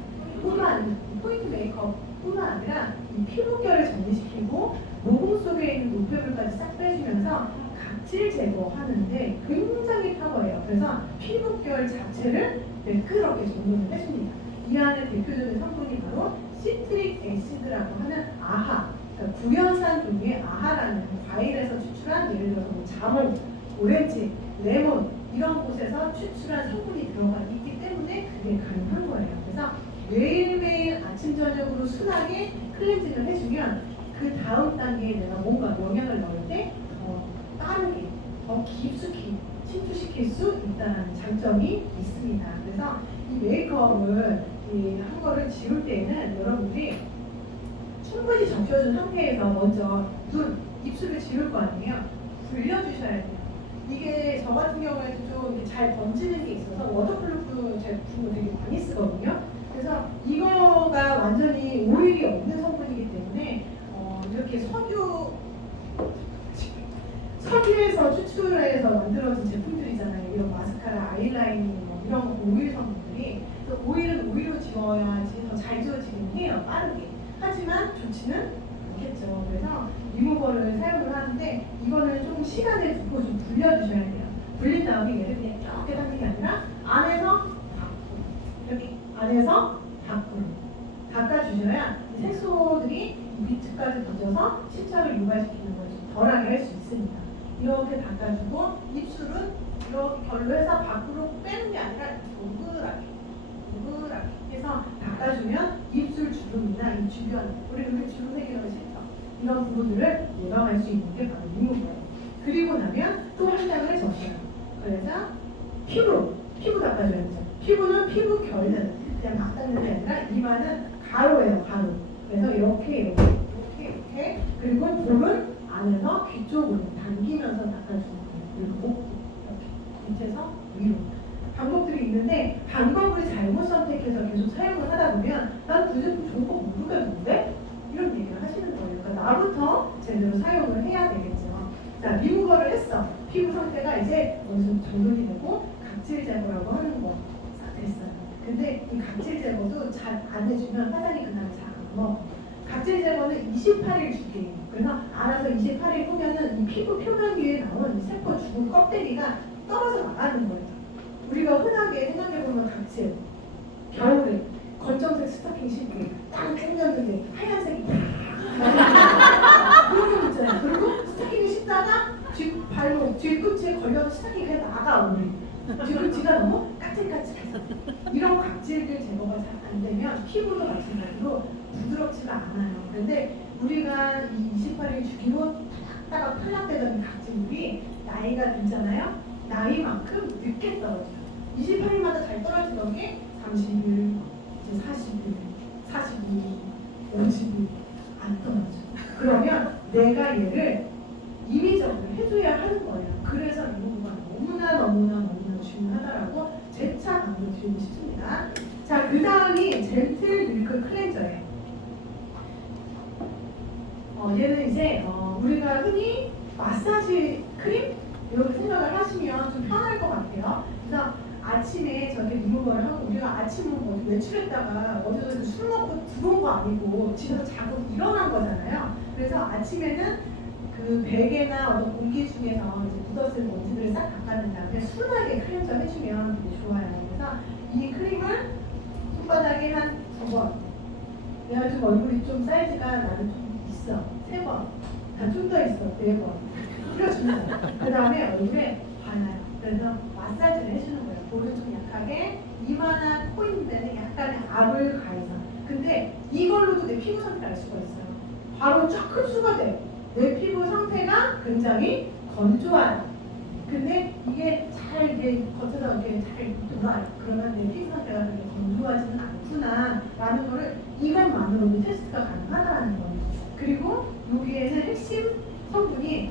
포인트 메이크업뿐만 아니라 이 피부결을 정리시키고 모공 속에 있는 노폐물까지 싹 빼주면서 각질 제거하는데 굉장히 탁월해요. 그래서 피부결 자체를 매끄럽게 정돈을 해줍니다. 이 안에 대표적인 성분이 바로 시트릭 애시드라고 하는 아하, 그러니까 구연산 종류의 아하라는 과일에서 추출한 예를 들어서 뭐 자몽, 오렌지, 레몬 이런 곳에서 추출한 성분이 들어가 있기 때문에 그게 가능한 거예요. 그래서 매일매일 아침 저녁으로 순하게 클렌징을 해주면 그 다음 단계에 내가 뭔가 영양을 넣을 때 더 빠르게 더 깊숙이 침투시킬 수 있다는 장점이 있습니다. 그래서 이 메이크업을 한 거를 지울 때에는 여러분들이 충분히 적셔준 상태에서 먼저 눈, 입술을 지울 거 아니에요. 굴려주셔야 돼요. 이게 저 같은 경우에도 좀 이렇게 잘 번지는 게 있어서 워터프루프 제품을 되게 많이 쓰거든요. 그래서 이거가 완전히 오일이 없는 성분이기 때문에 이렇게 석유에서 추출해서 만들어진 제품들이잖아요. 이런 마스카라, 아이라이닝 뭐 이런 오일 성분들이. 그래서 오일은 오일로 지워야지 더 잘 지워지긴 해요. 빠르게. 하지만 좋지는 않겠죠. 그래서 리무버를 사용을 하는데 이거는 좀 시간을 두고 좀 불려주셔야 돼요. 불린 다음에 얘를 그냥 이렇게 당기는 게 아니라 안에서 밖으로 이렇게 안에서 밖으로 닦아주셔야 색소들이 밑까지 젖어서 침착을 유발시키는 걸 좀 덜하게 할 수 있습니다. 이렇게 닦아주고 입술은 이렇게 결로해서 밖으로 빼는 게 아니라 동그랗게 해서 닦아주면 입술 주름이나 이 주변 우리 주름 생기는 거 싫죠? 이런 부분들을 예방할 수 있는 게 바로 리무버예요. 그리고 나면 또 한 장을 적셔요. 그래서 피부 닦아줘야죠. 피부는 피부 결은 그냥 막 닦는 게 아니라 이마는 가로예요, 가로. 그래서 이렇게 그리고 볼은 안에서 귀 쪽으로 당기면서 닦아주는 거예요. 그리고 목 이렇게 밑에서 위로. 방법들이 있는데 방법을 잘못 선택해서 계속 사용을 하다 보면 난 그 제품 좋은 거 모르겠는데? 이런 얘기를 하시는 거예요. 그러니까 나부터 제대로 사용을 해야 되겠죠. 자, 리무버를 했어. 피부 상태가 이제 어느 정도 정돈이 되고 각질 제거라고 하는 거 싹 됐어요. 근데 이 각질 제거도 잘 안 해주면 화장이 그날 잘 안 먹어. 각질 제거는 28일 주기예요. 그래서 알아서 28일 후면은 이 피부 표면 위에 나온 이 세포 죽은 껍데기가 떨어져 나가는 거예요. 우리가 흔하게 생각해보면 각질, 겨울에 검정색 스타킹 신고 딱 챙겼는데 하얀색이 그런 거 있잖아요. 그리고 스타킹을 신다가 발목 뒤꿈치에 걸려서 스타킹이 그냥 나가 우리 뒤꿈치가 너무 까칠까칠해서 이런 각질들 제거가 잘 안 되면 피부도 마찬가지로 부드럽지가 않아요. 그런데 우리가 이 28일 주기로 딱딱 탈락되던 각질들이 나이가 들잖아요. 나이만큼 늦게 떨어져요. 28일마다 잘 떨어지던 게 30일, 이제 40일, 42일, 50일 안 떨어져. 그러면 내가 얘를 임의적으로 해줘야 하는 거예요. 그래서 이 부분가 너무나 중요하다라고 재차 강조드리고 싶습니다. 우리가 흔히 마사지 크림 이렇게 생각을 하시면 좀 편할 것 같아요. 그래서 아침에 저렇게 리무버를 하고 우리가 아침은 뭐 외출했다가 어디서 술 먹고 들어온 거 아니고 집에서 자고 일어난 거잖아요. 그래서 아침에는 그 베개나 어떤 공기 중에서 이제 묻었을 먼지들을 싹 닦아낸 다음에 순하게 클렌저 해주면 되게 좋아요. 그래서 이 크림을 손바닥에 한 2번. 내가 좀 얼굴이 좀 사이즈가 나는 좀 있어. 3번. 다 좀 더 있어. 4번. 뿌려줍니다. 그 다음에 얼굴에 발라요. 그래서 마사지를 해주는 거예요. 볼을 좀 약하게 이만한 코인 데는 약간의 압을 가해서. 근데 이걸로도 내 피부 상태를 알 수가 있어요. 바로 쫙 흡수가 돼요. 내 피부 상태가 굉장히 건조하다. 근데 이게 잘 이게 겉에서 이렇게 잘 돌아요. 그러면 내 피부 상태가 그렇게 건조하지는 않구나 라는 거를 이것만으로도 테스트가 가능하다는 거예요. 그리고 여기에는 핵심 성분이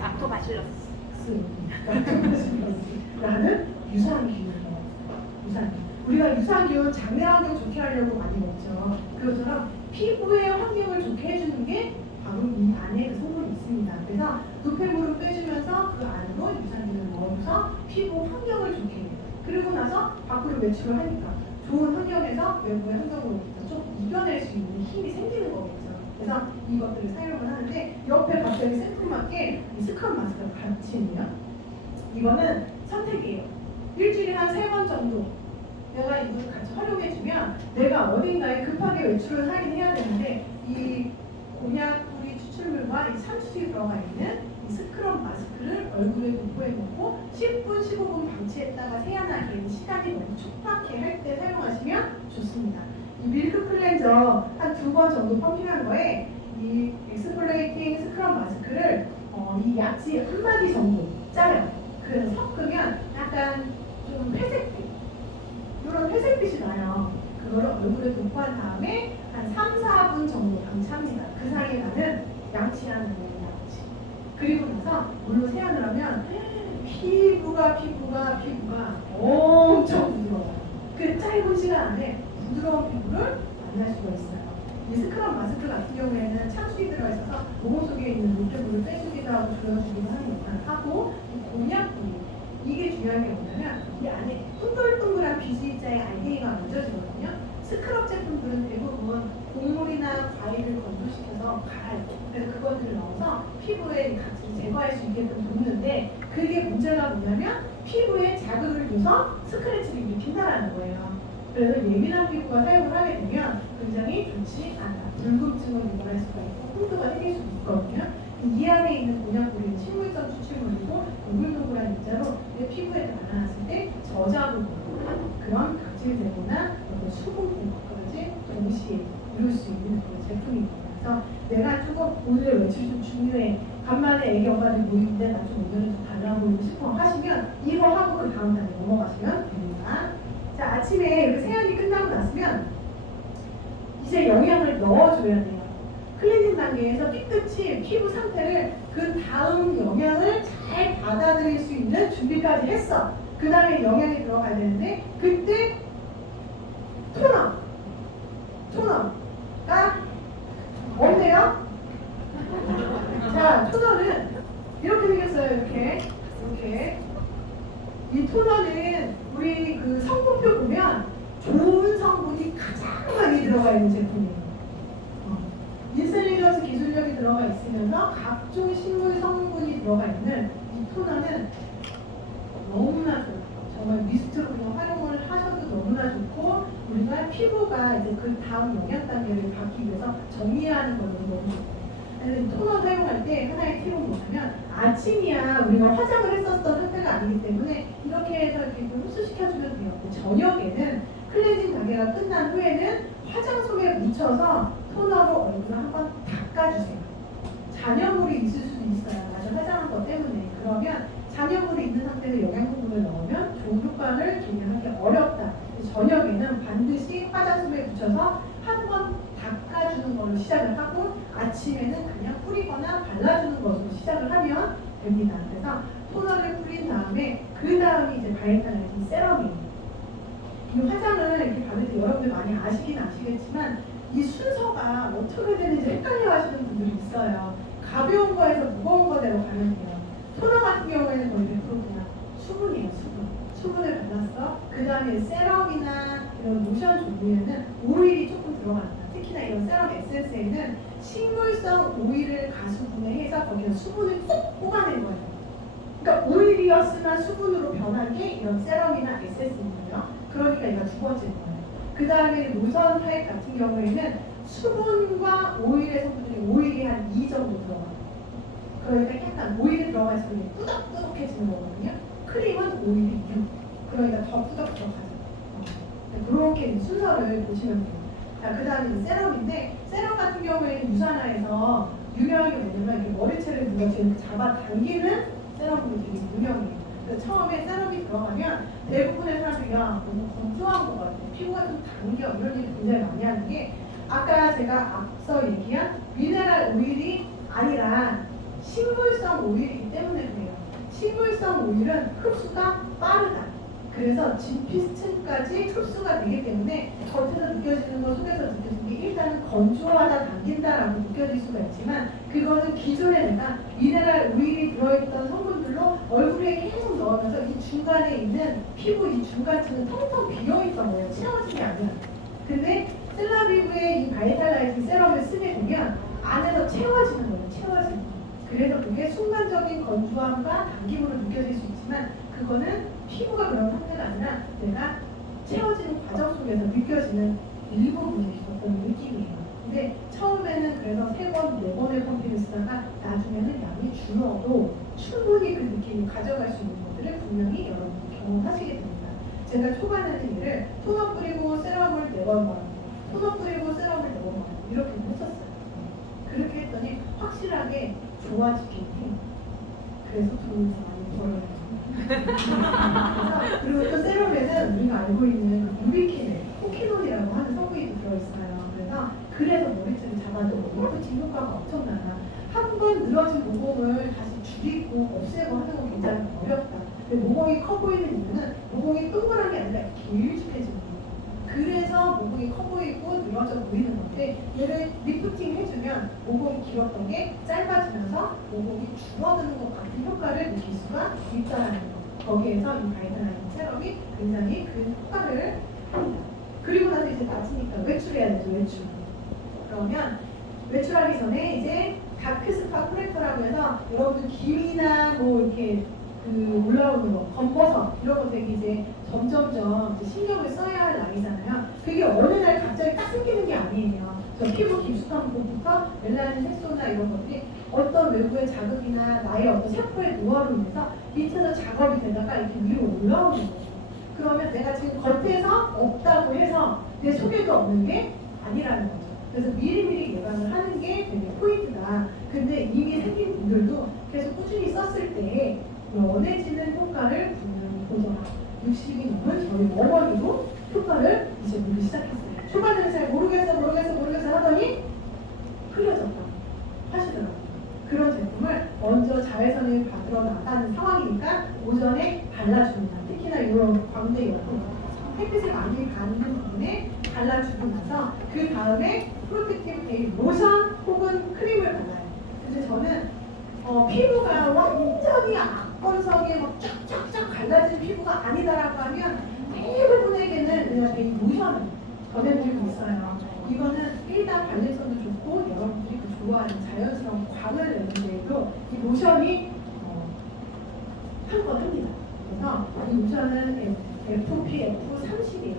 락토바실러스라는 유산균을 넣어요. 유산균. 우리가 유산균 장내 환경 좋게 하려고 많이 먹죠. 그것처럼 피부의 환경을 좋게 해주는 게 바로 이 안에 그 성분이 있습니다. 그래서 노폐물을 빼주면서 그 안으로 유산균을 넣어서 피부 환경을 좋게 해요. 그리고 나서 밖으로 외출을 하니까 좋은 환경에서 외부의 환경으로부터 좀 이겨낼 수 있는 힘이 생기는 거겠죠. 그래서 이것들을 사용을 하는데 옆에 갑자기 생뚱맞게 이 스크럽 마스크가 같이 있네요. 이거는 선택이에요. 일주일에 한 3번 정도 내가 이걸 같이 활용해주면 내가 어딘가에 급하게 외출을 하긴 해야 되는데 이 곤약뿌리 추출물과 이 참치들이 들어가 있는 이 스크럽 마스크를 얼굴에 도포해 놓고 10분, 15분 방치했다가 세안하기에는 시간이 너무 촉박해 할 때 사용하시면 좋습니다. 이 밀크 클렌저 한 2번 정도 펌핑한 거에 이 엑스플레이팅 스크럽 마스크를 이 약지 1마디 정도 짜요. 그래서 섞으면 약간 좀 회색빛, 이런 회색빛이 나요. 그거를 얼굴에 도포한 다음에 한 3, 4분 정도 방치합니다. 그 사이에 나는 양치하는 거예요, 양치. 그리고 나서 물로 세안을 하면 피부가 엄청 부드러워요. 그 짧은 시간 안에 부드러운 피부를 만날 수가 있어요. 이 스크럽 마스크 같은 경우에는 참수기 들어있어서 몸 속에 있는 노폐물을 빼주기도 하고 조여주기도 하는 역할을 하고, 이 곤약뿌리, 이게 중요한 게 뭐냐면 이 안에 동글동글한 비즈입자의 알갱이가 만들어지거든요. 스크럽 제품들은 대부분 곡물이나 과일을 건조시켜서 갈아요. 그래서 그것들을 넣어서 피부에 각질을 제거할 수 있게끔 돕는데, 그게 문제가 뭐냐면 피부에 자극을 줘서 스크래치를 일으킨다는 거예요. 그래서 예민한 피부가 사용을 하게 되면 굉장히 좋지 않다. 불금증을 유발할 수가 있고 홍두가 생길 수도 있거든요. 이 안에 있는 곤약뿌리는 식물성 추출물이고 동글동글한 입자로 내 피부에 발라놨을 때 저자극을 하는 그런 각질 제거나 어떤 수분 공급까지 동시에 이룰 수 있는 그런 제품입니다. 그래서 내가 조금 오늘 외출 좀 중요해, 간만에 애기 엄마들 모이는데 나 좀 오늘은 좀 달라 보이고 싶어 하시면 이거 하고 그 다음 단계 넘어가시면 됩니다. 자, 아침에 이렇게 세안이 끝나고 났으면 이제 영양을 넣어줘야 돼요. 클렌징 단계에서 깨끗이 피부 상태를 그 다음 영양을 잘 받아들일 수 있는 준비까지 했어. 그 다음에 영양이 들어가야 되는데, 그때 토너가 뭔데요? 자, 토너는 이렇게 생겼어요. 이렇게. 이 토너는 우리 그 성분표 보면 좋은 성분이 가장 많이 들어가 있는 제품이에요. 인셀리너스 기술력이 들어가 있으면서 각종 식물 성분이 들어가 있는 이 토너는 너무나 좋아요. 정말 미스트로 그냥 활용을 하셔도 너무나 좋고, 우리가 피부가 이제 그 다음 영양 단계를 받기 위해서 정리하는 걸로 너무 좋고. 그래서 이 토너 사용할 때 하나의 팁은 뭐냐면, 아침이야 우리가 화장을 했었던 상태가 아니기 때문에 이렇게 해서 이렇게 좀 흡수시켜주면 돼요. 저녁에는 클렌징 단계가 끝난 후에는 화장솜에 묻혀서 토너로 얼굴을 한번 닦아주세요. 잔여물이 있을 수도 있어요. 아주 화장한 것 때문에. 그러면 잔여물이 있는 상태에서 영양분을 넣으면 좋은 효과를 기대하기 어렵다. 저녁에는 반드시 화장솜에 묻혀서 한 번 닦아주는 걸로 시작을 하고, 아침에는 그냥 뿌리거나 발라주는 것으로 시작을 하면 됩니다. 그래서 토너를 뿌린 다음에 그 다음이 이제 바이탈라이팅 세럼이에요. 이 화장을 이렇게 받을 때 여러분들 많이 아시긴 아시겠지만 이 순서가 어떻게 되는지 헷갈려 하시는 분들이 있어요. 가벼운 거에서 무거운 거대로 가면 돼요. 토너 같은 경우에는 거의 100% 그냥 수분이에요, 수분. 수분을 발랐어. 그 다음에 세럼이나 이런 로션 종류에는 오일이 조금 들어간다. 특히나 이런 세럼 에센스에는 식물성 오일을 가수분해해서 거기에 수분을 쏙 뽑아낸 거예요. 그러니까 오일이었으나 수분으로 변한 게 이런 세럼이나 에센스인 거예요. 그러니까 이거 두 번째 거예요. 그 다음에 로션 타입 같은 경우에는 수분과 오일의 성분들이 오일이 한 2 정도 들어가요. 그러니까 약간 오일이 들어갈수록 꾸덕꾸덕해지는 거거든요. 크림은 오일이 6. 그러니까 더 꾸덕꾸덕하죠. 그렇게 순서를 보시면 돼요. 자, 그 다음에 세럼인데, 세럼 같은 경우에는 유산화에서 유명한 게 뭐냐면 이렇게 머리채를 누가 지금 잡아당기는 세럼이 되게 유명해요. 그래서 처음에 세럼이 들어가면 대부분의 사람들이 야, 너무 건조한 것 같아. 피부가 좀 당겨. 이런 일을 굉장히 많이 하는 게 아까 제가 앞서 얘기한 미네랄 오일이 아니라 식물성 오일이기 때문에 그래요. 식물성 오일은 흡수가 빠르다. 그래서 진피층까지 흡수가 되기 때문에 겉에서 느껴지는 거, 속에서 느껴지는 게 일단은 건조하다, 당긴다라고 느껴질 수가 있지만 그거는 기존에 내가 미네랄 오일이 들어있던 성분들로 얼굴에 계속 넣으면서 이 중간에 있는 피부 이 중간층은 텅텅 비어있던 거예요. 채워진 게 아니라. 근데 셀라비브의 이 바이탈라이징 세럼을 쓰게 되면 안에서 채워지는 거예요. 채워지는 거. 그래서 그게 순간적인 건조함과 당김으로 느껴질 수 있지만 그거는 피부가 그런 상태가 아니라 내가 채워지는 과정 속에서 느껴지는 일부분의 어떤 느낌이에요. 근데 처음에는 그래서 3번, 4번의 펌핑을 쓰다가 나중에는 양이 줄어도 충분히 그 느낌을 가져갈 수 있는 것들을 분명히 여러분이 경험하시게 됩니다. 제가 초반에는 얘를 토너 뿌리고 세럼을 4번 바르고 토너 뿌리고 세럼을 4번 바르고 이렇게 했었어요. 그렇게 했더니 확실하게 좋아지긴 해요. 그래서 좋은 많이 벌어요. 그리고 또 세럼에는 우리가 알고 있는 루비킨에 코키놀이라고 하는 성분이 들어있어요. 그래서 머리채를 잡아주고 리프팅 효과가 엄청나다. 한 번 늘어진 모공을 다시 줄이고 없애고 하는 건 굉장히 어렵다. 근데 모공이 커 보이는 이유는 모공이 동그란 게 아니라 길쭉해지는 거예요. 그래서 모공이 커 보이고 늘어져 보이는 건데 얘를 리프팅 해주면 모공이 길었던 게 짧아지면서 모공이 줄어드는 것 같은 효과를 느낄 수가 있다는 거. 거기에서 이 바이탈라이징 세럼이 굉장히 큰 효과를 합니다. 그리고 나서 이제 낮으니까 외출해야 되죠, 외출. 그러면 외출하기 전에 이제 다크스파 코렉터라고 해서 여러분들 기미나 뭐 이렇게 그 올라오는 거, 검버섯 이런 것들이 이제 점점점 이제 신경을 써야 할 나이잖아요. 그게 어느 날 갑자기 딱 생기는 게 아니에요. 저 피부 깊숙한 부분부터 멜라닌 색소나 이런 것들이 어떤 외부의 자극이나 나의 어떤 세포의 노화로 인해서 밑에서 작업이 되다가 이렇게 위로 올라오는 거죠. 그러면 내가 지금 겉에서 없다고 해서 내 속에도 없는 게 아니라는 거죠. 그래서 미리미리 예방을 하는 게 되게 포인트다. 근데 이미 생긴 분들도 계속 꾸준히 썼을 때 연해지는 효과를 분명히 보더라. 60이 넘은 저희 어머니도 효과를 이제 보기 시작했어요. 초반에는 잘 모르겠어 하더니 흐려졌다 하시더라고요. 그런 제품을 먼저 자외선을 받으러 나가는 상황이니까 오전에 발라줍니다. 특히나 이런 광대 옆으로 햇빛을 많이 받는 부분에 발라주고 나서 그 다음에 프로텍티브 데이 로션 혹은 크림을 발라요. 그래서 저는 피부가 완전히 악건성에 막 쫙쫙쫙 갈라진 피부가 아니다라고 하면 대부분에게는 내가 데이 로션을 전해드리고 있어요. 이거는 일단 발림성도 좋고 여러분들이 그 좋아하는 자연스러운 광을 내는 데에도 이 로션이 한 건 합니다. 그래서 이 로션은 FPF 30이에요.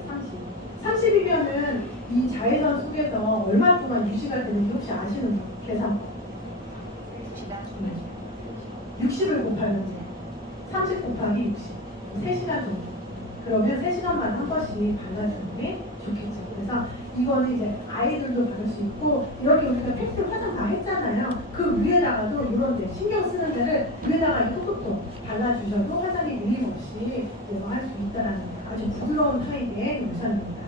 30이면은 이 자외선 속에서 얼마 동안 유지가 되는지 혹시 아시는 계산? 60을 곱하면 30 곱하기 60 3시간 정도. 그러면 3시간마다 한 번씩 발라주는 게 좋겠죠. 그래서 이거는 이제 아이들도 바를 수 있고 이렇게 우리가 팩트 화장 다 했잖아요. 그 위에다가도 이런 데 신경 쓰는 데를 위에다가 이 톡톡톡 발라주셔도 화장이 밀림없이 할 수 있다는 아주 부드러운 타입의 로션입니다.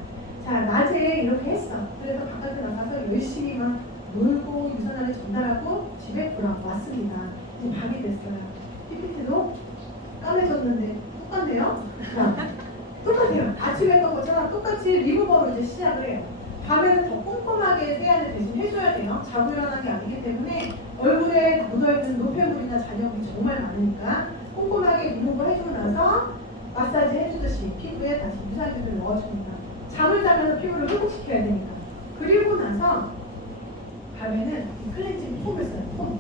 자, 낮에 이렇게 했어. 그래서 바깥에 나가서 열심히 막 놀고 유산안을 전달하고 집에 돌아왔습니다. 이제 밤이 됐어요. PPT도 까매졌는데 똑같네요. 똑같아요. 아침에 했던 것처럼 똑같이 리무버로 이제 시작을 해요. 밤에는 더 꼼꼼하게 세안을 대신 해줘야 돼요. 자고 일어나는 게 아니기 때문에 얼굴에 묻어있는 노폐물이나 잔여물이 정말 많으니까 꼼꼼하게 리무브 해주고 나서 마사지 해주듯이 피부에 다시 유산균을 넣어줍니다. 잠을 자면서 피부를 회복시켜야 되니까. 그리고 나서 밤에는 이 클렌징 폼을 써요. 폼.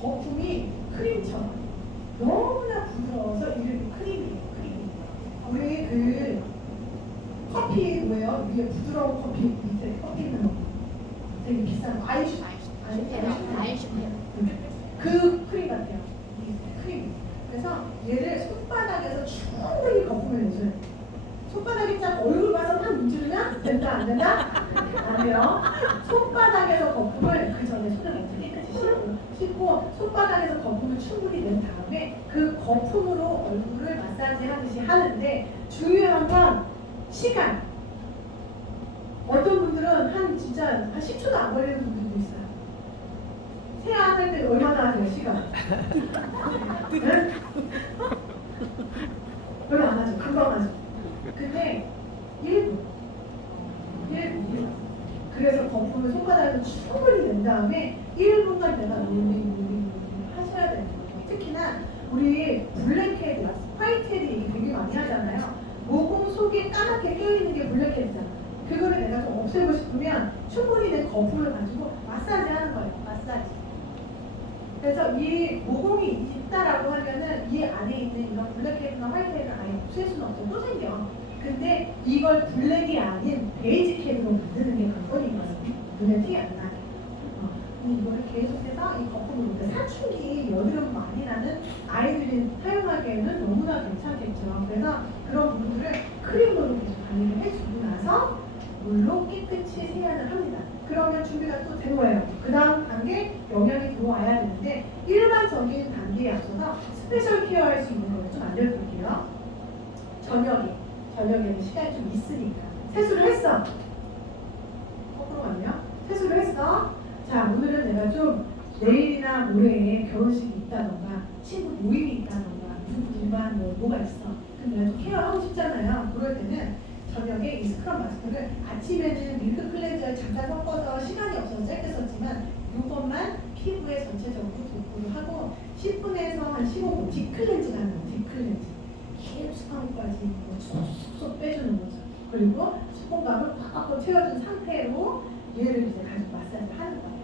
거품이 크림처럼 너무나 부드러워서 이름이 크림이에요. 크림. 우리 그 커피 뭐예요? 위에 부드러운 커피 밑에 커피 있는 거 되게 비싼 거 아이슈 그 크림 같아요. 이 크림. 그래서 얘를 손바닥에서 충분히 거품을 내줘요. 손바닥에 딱 얼굴 봐서 딱 문지르면 된다 안 된다? 안 돼요. 손바닥에서 거품을 그 전에 손을 먼저 깨끗이 씻고 손바닥에서 거품을 충분히 낸 다음에 그 거품으로 얼굴을 마사지 하듯이 하는데 중요한 건 시간. 어떤 분들은 진짜 한 10초도 안 걸리는 분들도 있어요. 세안할 때 얼마나 하세요, 시간? 네? 별로 안 하죠. 금방 하죠. 근데 1분. 그래서 거품을 손바닥에서 충분히 낸 다음에 1분간 내가 롤링 하셔야 되는 거예요. 특히나 우리 블랙헤드, 화이트헤드 얘기 되게 많이 하잖아요. 모공 속에 까맣게 껴있는 게 블랙헤드잖아. 그거를 내가 좀 없애고 싶으면 충분히 낸 거품을 가지고 마사지 하는 거예요. 마사지. 그래서 이 모공이 있다라고 하면은 이 안에 있는 이런 블랙헤드나 화이트헤드를 아예 없앨 수는 없어. 또 생겨. 근데 이걸 블랙이 아닌 베이직 헤드로 만드는 게 관건인 거예요. 눈에 티 안 나게. 근데 이거를 계속해서 이 거품을 사춘기 여드름 많이 나는 아이들이 사용하기에는 너무나 괜찮겠죠. 그래서 그런 부분들을 크림으로 계속 관리를 해주고 나서 물로 깨끗이 세안을 합니다. 그러면 준비가 또 된 거예요. 그 다음 단계 영양이 들어와야 되는데 일반적인 단계에 앞서서 스페셜 케어 할 수 있는 걸 좀 알려드릴게요. 저녁에는 시간이 좀 있으니까 세수를 했어. 거꾸로 갔네요. 세수를 했어. 자, 오늘은 내가 좀 내일이나 모레에 결혼식이 있다던가 친구 모임이 있다던가 누구들만 뭐가 있어. 근데 내가 좀 케어하고 싶잖아요. 그럴 때는 저녁에 이 스크럽 마스크를 아침에는 밀크 클렌저에 잠깐 섞어서 시간이 없어서 짧게 썼지만 이것만 피부에 전체적으로 도포를 하고 10분에서 한 15분 딥클렌징 하는 거예요. 딥클렌징. 수분감까지 쏙쏙 빼주는 거죠. 그리고 수분감을 꽉꽉 채워준 상태로 얘를 이제 가지고 마사지를 하는 거예요.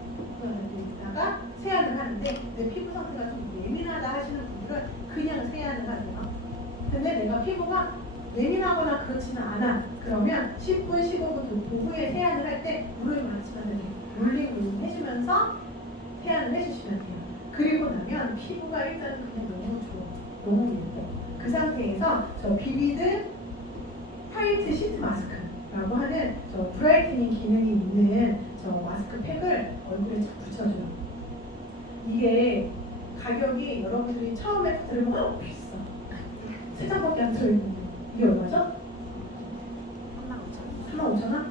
그러다가 세안을 하는데 내 피부 상태가 좀 예민하다 하시는 분들은 그냥 세안을 하세요. 근데 내가 피부가 예민하거나 그렇지는 않아. 그러면 10분, 15분 후에 세안을 할 때 물을 마시면 돼요. 롤링 해주면서 세안을 해주시면 돼요. 그리고 나면 피부가 일단은 그냥 너무 좋아. 너무 예뻐. 그 상태에서 저 비비드 화이트 시트 마스크라고 하는 저 브라이트닝 기능이 있는 저 마스크팩을 얼굴에 쫙 붙여줘요. 이게 가격이 여러분들이 처음에 들으면 비싸. 3장밖에 안 들어있는데 이게 얼마죠? 35,000원?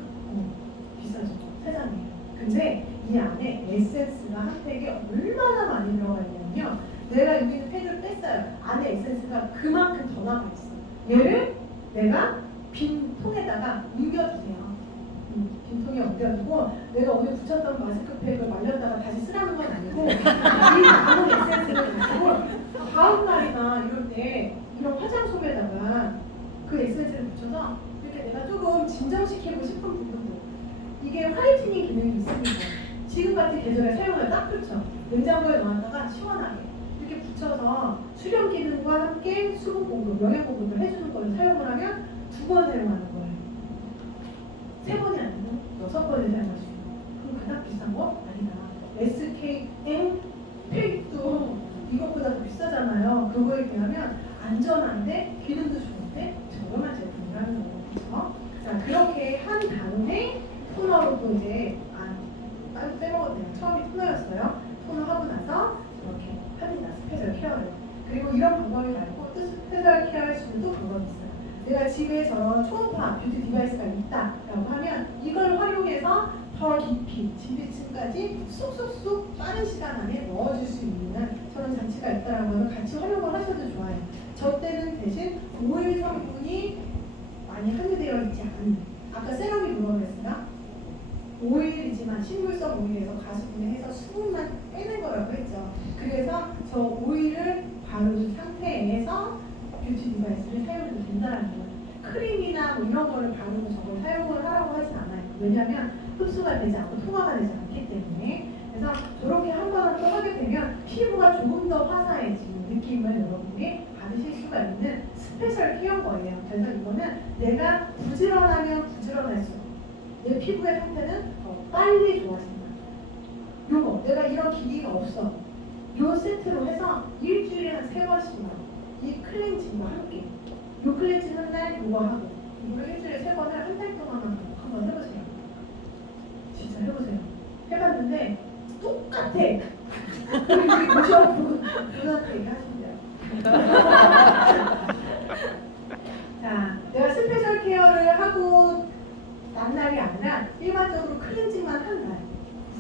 비싸죠. 3장이에요. 근데 이 안에 에센스가 한 팩에 얼마나 많이 들어가 있냐면요. 내가 여기 있는 팩을 뺐어요. 안에 에센스가 그만큼 더 남아있어. 얘를 내가 빈 통에다가 옮겨주세요. 빈 통에 옮겨주고 내가 오늘 붙였던 마스크팩을 말렸다가 다시 쓰라는 건 아니고 이 남은 에센스를 가지고 다음 날이나 이럴 때 이런 화장솜에다가 그 에센스를 붙여서 이렇게 내가 조금 진정시키고 싶은 부분들 이게 화이트닝 기능이 있습니다. 지금 같은 계절에 사용하면 딱 좋죠. 냉장고에 넣었다가 시원하게 이렇게 붙여서 수렴 기능과 함께 수분 공급, 영양 공급을 해주는 걸 사용을 하면 2번 사용하는 거예요. 3번이 아니고 6번을 사용할 수 있는 거예요. 그럼 그닥 비싼 거? 아니다. SKM 팩도 이것보다 더 비싸잖아요. 그거에 비하면 안전한데 기능도 좋은데 저렴한 제품이라는 거예요. 그렇죠? 자, 그렇게 한 다음에 토너로 또 이제 빼먹었네요. 처음이 토너였어요. 토너 하고 나서 이렇게 합니다. 스페셜 케어를. 그리고 이런 방법이 말고 또 스페셜 케어 할 수 있는 또 방법이 있어요. 내가 집에 저런 초음파 뷰티 디바이스가 있다라고 하면 이걸 활용해서 더 깊이 진피층까지 쏙쏙쏙 빠른 시간 안에 넣어줄 수 있는 저런 장치가 있다라고 하면 같이 활용을 하셔도 좋아요. 저 때는 대신 오일 성분이 많이 함유되어 있지 않은 아까 세럼이 물어봤어요. 식물성 오일에서 가수분해 해서 수분만 빼는 거라고 했죠. 그래서 저 오일을 바른 상태에서 뷰티 디바이스를 사용해도 된다는 거예요. 크림이나 뭐 이런 거를 바르고 저걸 사용을 하라고 하진 않아요. 왜냐하면 흡수가 되지 않고 통화가 되지 않기 때문에. 그래서 저렇게 한 번을 또 하게 되면 피부가 조금 더 화사해지는 느낌을 여러분이 받으실 수가 있는 스페셜 케어인 거예요. 그래서 이거는 내가 부지런하면 부지런할수록 내 피부의 상태는 더 빨리 좋아진다. 요거 내가 이런 기기가 없어. 요 세트로 해서 일주일에 한 3번씩만 이 클렌징과 함께 요 클렌징 한 날 요거 하고 이걸 일주일에 3번을 한 달 동안만 한번 해보세요. 진짜 해보세요. 해봤는데 똑같아. 그리고 그한테 얘기하시면 자, 내가 스페셜 케어를 하고 난 날이 아니라 일반적으로 클렌징만 한 날.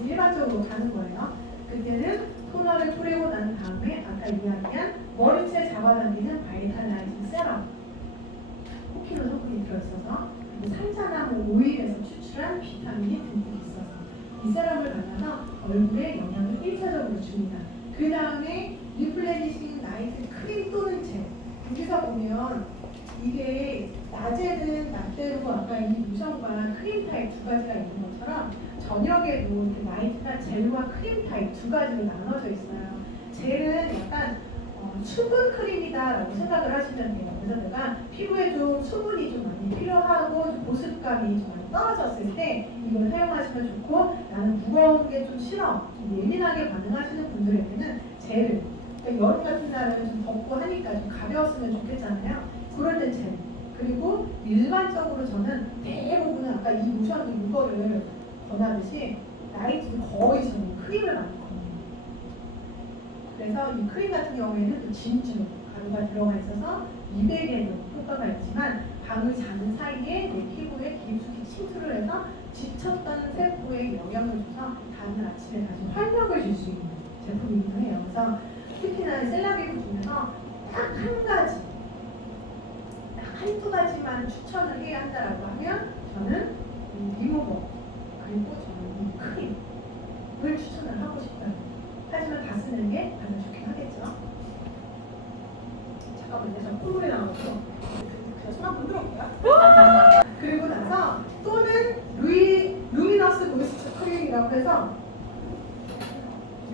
일반적으로 가는 거예요. 그때는 토너를 뿌리고 난 다음에 아까 이야기한 머리채 잡아당기는 바이탈라이징 세럼. 코키노 성분이 들어있어서 그리고 산자나무 오일에서 추출한 비타민이 듬뿍 있어서 이 세럼을 발라서 얼굴에 영양을 1차적으로 줍니다. 그 다음에 리플레니싱 나이트 크림 또는 젤. 여기서 보면 이게 낮에는 낮대로 아까 이 무션과 크림 타입 두 가지가 있는 것처럼 저녁에도 이렇게 나이트나 젤과 크림 타입 두 가지로 나눠져 있어요. 젤은 약간 수분 크림이다라고 생각을 하시면 돼요. 그래서 내가 피부에 좀 수분이 좀 많이 필요하고 좀 보습감이 좀 많이 떨어졌을 때 이걸 사용하시면 좋고, 나는 무거운 게 좀 싫어, 좀 예민하게 반응하시는 분들에게는 젤을, 그러니까 여름 같은 날은 좀 덥고 하니까 좀 가벼웠으면 좋겠잖아요. 그럴 땐 젤. 그리고 일반적으로 저는 대부분은 아까 이 무션 이거를 권하듯이 나이트는 거의 저는 크림을 많이 권해요. 그래서 이 크림 같은 경우에는 또 진주 가루가 들어가 있어서 미백에도 효과가 있지만 밤을 자는 사이에 내 피부에 깊숙이 침투를 해서 지쳤던 세포에 영향을 줘서 다음날 아침에 다시 활력을 줄 수 있는 제품이기도 해요. 그래서 특히나 셀라비브 중에서 딱 한 가지, 딱 한두 가지만 추천을 해야 한다라고 하면 저는 리무버 그리고 저는 이 크림을 추천을 하고 싶어요. 하지만 다 쓰는 게 가장 좋긴 하겠죠. 잠깐만요, 저 콧물이 나와서 그냥 손 한번 들어볼게요. 그리고 나서 또는 루미너스 모이스처 크림이라고 해서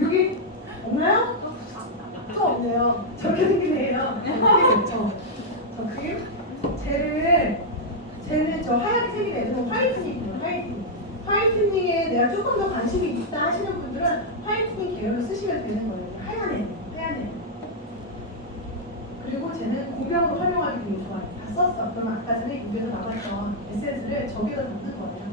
여기 없나요? 또 없네요. 저렇게 생긴 애예요. 그렇죠. 저 크림 쟤는 저 하얀 색이 내는 화이트닝이에요. 화이트닝에 내가 조금 더 관심이 있다 하시는 분들은 화이트닝 계열을 쓰시면 되는 거예요. 하얀 애. 그리고 쟤는 공병으로 활용하기 되게 좋아요. 다 썼어. 그러면 아까 전에 입에서 나왔던 에센스를 저기다 담는 거예요.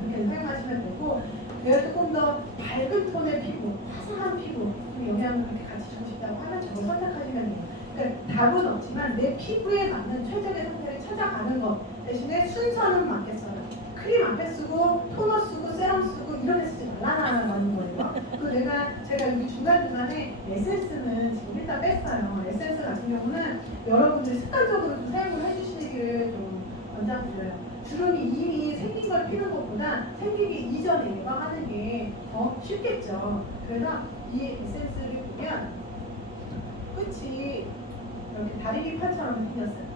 그렇게 사용하시면 되고, 내가 조금 더 밝은 톤의 피부, 화사한 피부, 영양을 그렇게 같이 주고 싶다고 하면 저걸 선택하시면 돼요. 그러니까 답은 없지만 내 피부에 맞는 최적의 상태를 찾아가는 것 대신에 순서는 맞겠어요. 크림 앞에 쓰고 토너 쓰고 세럼 쓰고 이런 데 쓰지 말라는 거예요. 그리고 제가 여기 중간중간에 에센스는 지금 일단 뺐어요. 에센스 같은 경우는 여러분들이 습관적으로 좀 사용을 해주시기를 좀 권장드려요. 주름이 이미 생긴 걸 피는 것보다 생기기 이전에 예방하는 게 더 쉽겠죠. 그래서 이 에센스를 보면 끝이 이렇게 다리미 판처럼 생겼어요.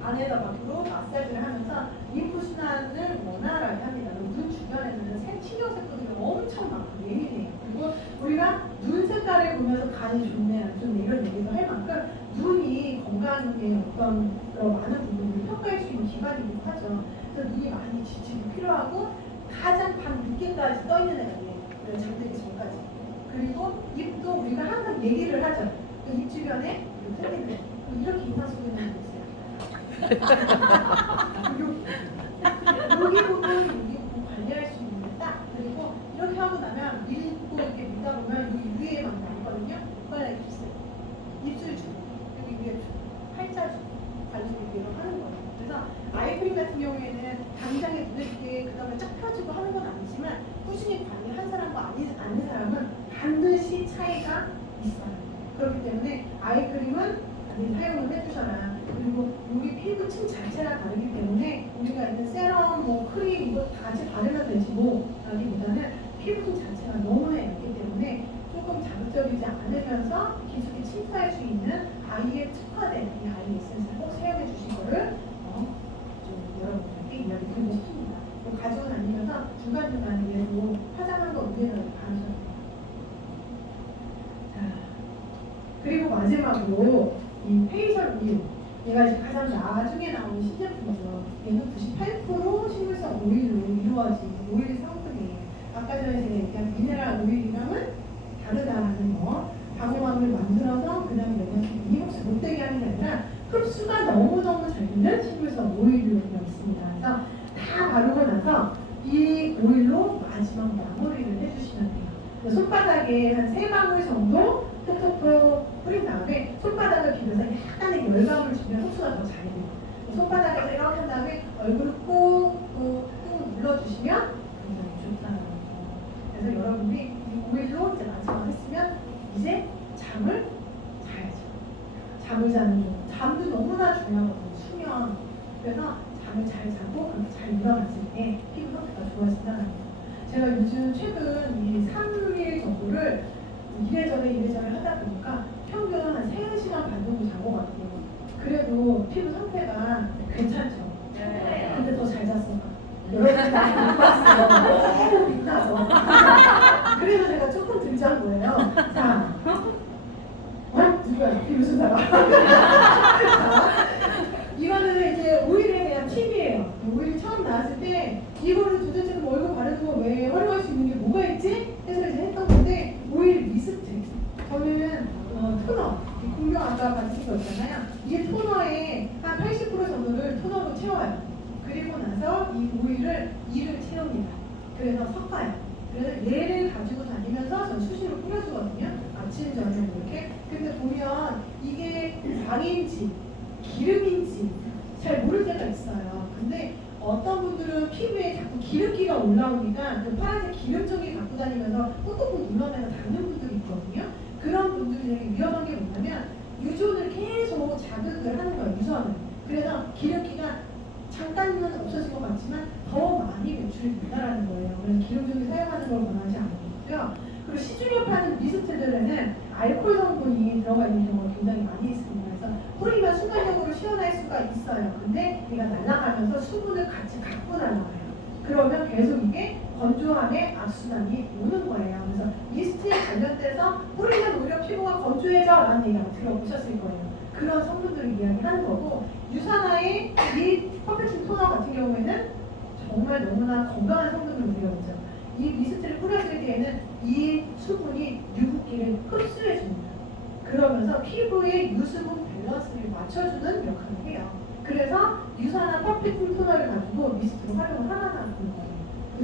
안에다 밖으로 마사지를 하면서 림프 순환을 원활하게 합니다. 눈 주변에는 치료 세포들이 엄청 많고 예민해요. 그리고 우리가 눈 색깔을 보면서 간이 좋네 안 좋네 이런 얘기도 할 만큼 눈이 건강에 어떤 많은 부분을 평가할 수 있는 기관이기도 하죠. 그래서 눈이 많이 지치고 필요하고 가장 밤 늦게까지 떠 있는 애예요. 잠들기 전까지. 그리고 입도 우리가 항상 얘기를 하죠. 입 주변에 이렇게 이렇게 인상 속에 있는 거 있어요. 여기 부분 관리할 수 있는데 딱, 그리고 이렇게 하고 나면 밀고 이렇게 밀다 보면 여기 위에 막 나거든요. 그걸 입술, 입술 주고 여기 위에 주고 팔자 주고 관리를 이렇게 하는 거예요. 그래서 아이크림 같은 경우에는 당장에 눈에 띄게 그 다음에 쫙 펴지고 하는 건 아니지만 꾸준히 관리한 사람과 아닌 사람은 반드시 차이가 있어요. 그렇기 때문에 아이크림은 많이 사용을 해주셔라. 그리고 우리 피부층 자체가 다르기 때문에 우리가 있는 세럼, 뭐 크림 이거 다 같이 바르면 되지 뭐 라기보다는 피부 자체가 너무나 얇기 때문에 조금 자극적이지 않으면서 깊숙이 침투할 수 있는 아이에 특화된 이 아이 에센스를 꼭 사용해 주신 거를 좀 여러분들께 이야기 드리고 싶습니다. 가지고 다니면서 중간중간에 얘도 화장한 거 위에다 바르셔야 돼요. 자, 그리고 마지막으로 이 페이셜 오일, 얘가 이제 가장 나중에 나오는 신제품이죠. 얘는 98% 식물성 오일로 이루어진 오일 성분이에요. 아까 전에 제가 얘기한 미네랄 오일이랑은 다르다라는 거. 방어막을 만들어서 그 다음에 영양소 혹시 못되게 하는 게 아니라 흡수가 너무너무 잘 되는 식물성 오일류가 있습니다. 그래서 다 바르고 나서 이 오일로 마지막 마무리를 해주시면 돼요. 손바닥에 한 3방울 정도 톡톡톡 뿌린 다음에 손바닥을 비벼서 약간의 열감을 주면 흡수가 더 잘 돼요. 손바닥에서 이렇게 한 다음에 얼굴을 꾹꾹 눌러주시면 굉장히 좋다는 거죠. 그래서 여러분이 이 오일로 이제 마지막 했으면 이제 잠을 자야죠. 잠을 자는 중. 잠도 너무나 중요하거든요. 수면. 그래서 잠을 잘 자고 그렇게 잘 일어났을 때 피부 상태가 좋아진다는 거예요. 제가 요즘 최근 이 3일 정도를 이래저래 하다 보니까 평균 한 3시간 반 정도 자고 갔거든요. 그래도 피부 상태가 괜찮죠? 네. 근데 더 잘 잤어요. 여러분 나못 봤어요. 너무 빛나서. 그래서 제가 조금 덜 잔 거예요. 자, 누구야? 이 무슨 사람? 이거는 이제 오일에 대한 팁이에요. 오일이 처음 나왔을 때 이거를 도대체 얼굴 바르는 거 왜 활용할 수 있는 게 뭐가 있지? 해서 이제 했던 건데 오일 미스트. 저는 토너. 공룡 아까 받으신 거 있잖아요. 이 토너에 한 80% 정도를 토너로 채워요. 그리고 나서 이 오일을 2를 채웁니다. 그래서 섞어요. 그래서 얘를 가지고 다니면서 전 수시로 뿌려주거든요. 아침, 저녁 이렇게. 근데 보면 이게 광인지 기름인지 잘 모를 때가 있어요. 근데 어떤 분들은 피부에 자꾸 기름기가 올라오니까 그 파란색 기름종이 갖고 다니면서 꾹꾹꾹 눌러내서 닿는 분들이 있거든요. 그런 분들이 되게 위험한 게 뭐냐면 유존을 계속 자극을 하는 거예요. 유선을. 그래서 기름기가 잠깐은 없어진 것 같지만 더 많이 배출이 된다는 거예요. 그래서 기름종이 사용하는 걸 권하지 않고요. 그리고 시중에 파는 미스트들에는 알코올 성분이 들어가 있는 경우가 굉장히 많이 있습니다. 그래서 뿌리면 순간적으로 시원할 수가 있어요. 근데 얘가 날아가면서 수분을 같이 갖고 날아가요. 그러면 계속 이게 건조함의 악순환이 오는 거예요. 그래서 미스트에 관련돼서 뿌리면 오히려 피부가 건조해져 라는 얘기 아마 들어보셨을 거예요. 그런 성분들을 이야기하는 거고, 유산화의 이 퍼펙트 토너 같은 경우에는 정말 너무나 건강한 성분으로 되어 있죠. 이 미스트를 뿌렸을 때에는 이 수분이 유분기를 흡수해줍니다. 그러면서 피부의 유수분 밸런스를 맞춰주는 역할을 해요. 그래서 유산화 퍼펙트 토너를 가지고 미스트로 활용을 하나하나 하는 거예요.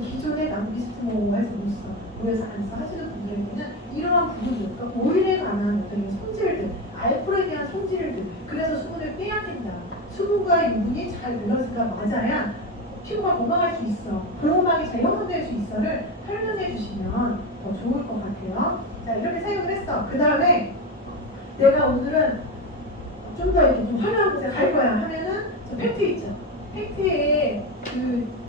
기존에 난 미스트 뭐 해서 못 써, 오해서 안 써 하시는 분들에게는 이러한 부분들, 그러니까 오일에 관한 어떤 성질들, 알코올에 대한 성질들, 그래서 수분을 빼야 된다. 수분과 유분이 잘 밸런스가 맞아야 피부가 건강할 수 있어, 보호막이 잘 형성될 수 있어를 설명해 주시면 더 좋을 것 같아요. 자, 이렇게 사용을 했어. 그 다음에 내가 오늘은 좀 더 이렇게 좀 화려한 곳에 갈 거야 하면은 저 팩트 있죠. 팩트에 그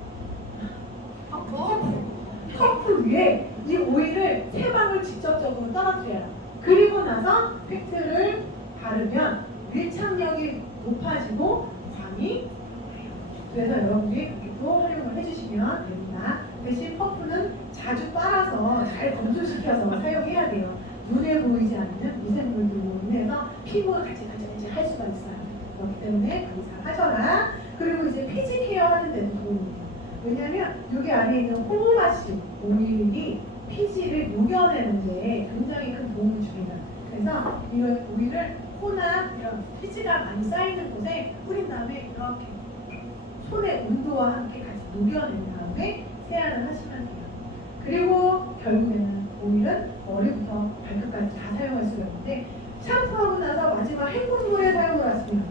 커프 위에 이 오일을 3방울 직접적으로 떨어뜨려요. 그리고 나서 팩트를 바르면 밀착력이 높아지고 광이 돼요. 그래서 여러분이 그렇게 또 활용을 해주시면 됩니다. 대신 퍼프는 자주 빨아서 잘 건조시켜서 사용해야 돼요. 눈에 보이지 않는 미생물들로 인해서 피부가 같이 할 수가 있어요. 그렇기 때문에 관리 잘 하셔라. 그리고 이제 피지 케어 하는 데도 도움이 돼요. 왜냐하면 여기 안에 있는 호모마시 오일이 피지를 녹여내는데 굉장히 큰 도움을 줍니다. 그래서 이 오일을 코나 이런 피지가 많이 쌓이는 곳에 뿌린 다음에 이렇게 손의 온도와 함께 같이 녹여낸 다음에 세안을 하시면 돼요. 그리고 결국에는 오일은 머리부터 발끝까지 다 사용할 수가 있는데, 샴푸하고 나서 마지막 헹군물에 사용을 하시면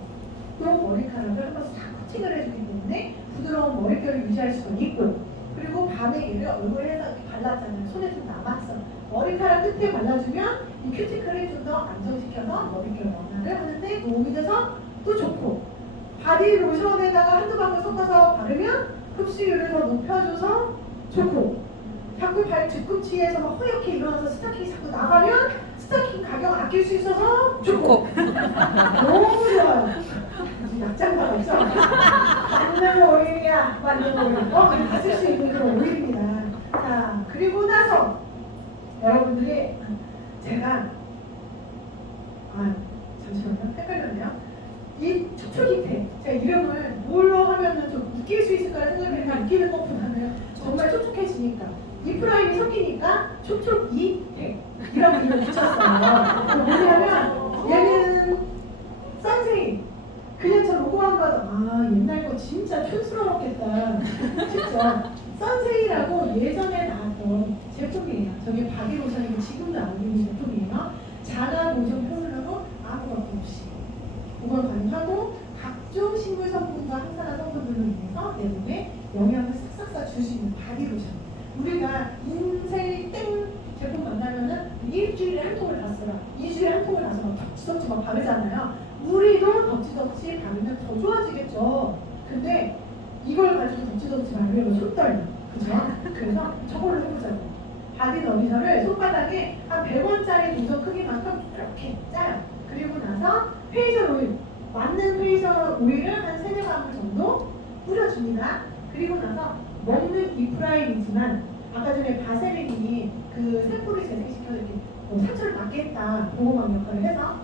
또 머리카락을 한번 싹 코팅을 해주기 때문에 부드러운 머릿결을 유지할 수가 있고, 그리고 밤에 얘를 얼굴에 해서 이렇게 발랐잖아요. 손에 좀 남았어. 머리카락 끝에 발라주면 이 큐티클을 좀 더 안정시켜서 머릿결 완화를 하는데 도움이 돼서 또 좋고, 바디 로션에다가 한두 방울 섞어서 바르면 흡수율을 더 높여줘서 좋고, 자꾸 발 뒤꿈치에서 막 허옇게 일어나서 스타킹이 자꾸 나가면 스타킹 가격 아낄 수 있어서 좋고 너무 좋아요. 약장가 없죠? 맞는 오일이야, 맞는 오일. 받을 수 있는 그런 오일입니다. 자, 그리고 나서 여러분들이 제가 잠시만요, 헷갈렸네요. 이 촉촉이태, 제가 이름을 뭘로 하면은 좀 웃길 수 있을까 생각했는데 웃기는 것보다는 정말 촉촉해지니까 이 프라임이 섞이니까 촉촉이태 이라고 이름 붙였어요. 뭐냐면 얘는 선생님 그냥 저 로고만 봐도 옛날 거 진짜 촌스러웠겠다. 진짜 선세이라고 예전에 나왔던 제품이에요. 저게 바디로션이고 지금도 안 있는 제품이에요. 자가 보존 포뮬러로 아무것도 없이 그걸 가능하고 각종 식물 성분과 항산화 성분들로 인해서 내 몸에 영양을 싹싹 줄 수 있는 바디로션. 우리가 인생 땡 제품 만나면은 일주일에 한 통을 다 쓰라, 2주일에 한 통을 다 써라, 덕지덕지 막 바르잖아요. 우리도 덕지덕지 바르면 더 좋아지겠죠. 근데 이걸 가지고 덕지덕지 바르면 손 떨려. 그죠? 그래서 저걸로 해보자고. 바디 너비셔를 손바닥에 한 100원짜리 동전 크기만큼 이렇게 짜요. 그리고 나서 페이셜 오일, 맞는 페이셜 오일을 한 3-4방울 정도 뿌려줍니다. 그리고 나서 먹는 이 프라임이지만 아까 전에 바세린이 그 세포를 재생시켜서 이렇게 상처를 막겠다 보호막 역할을 해서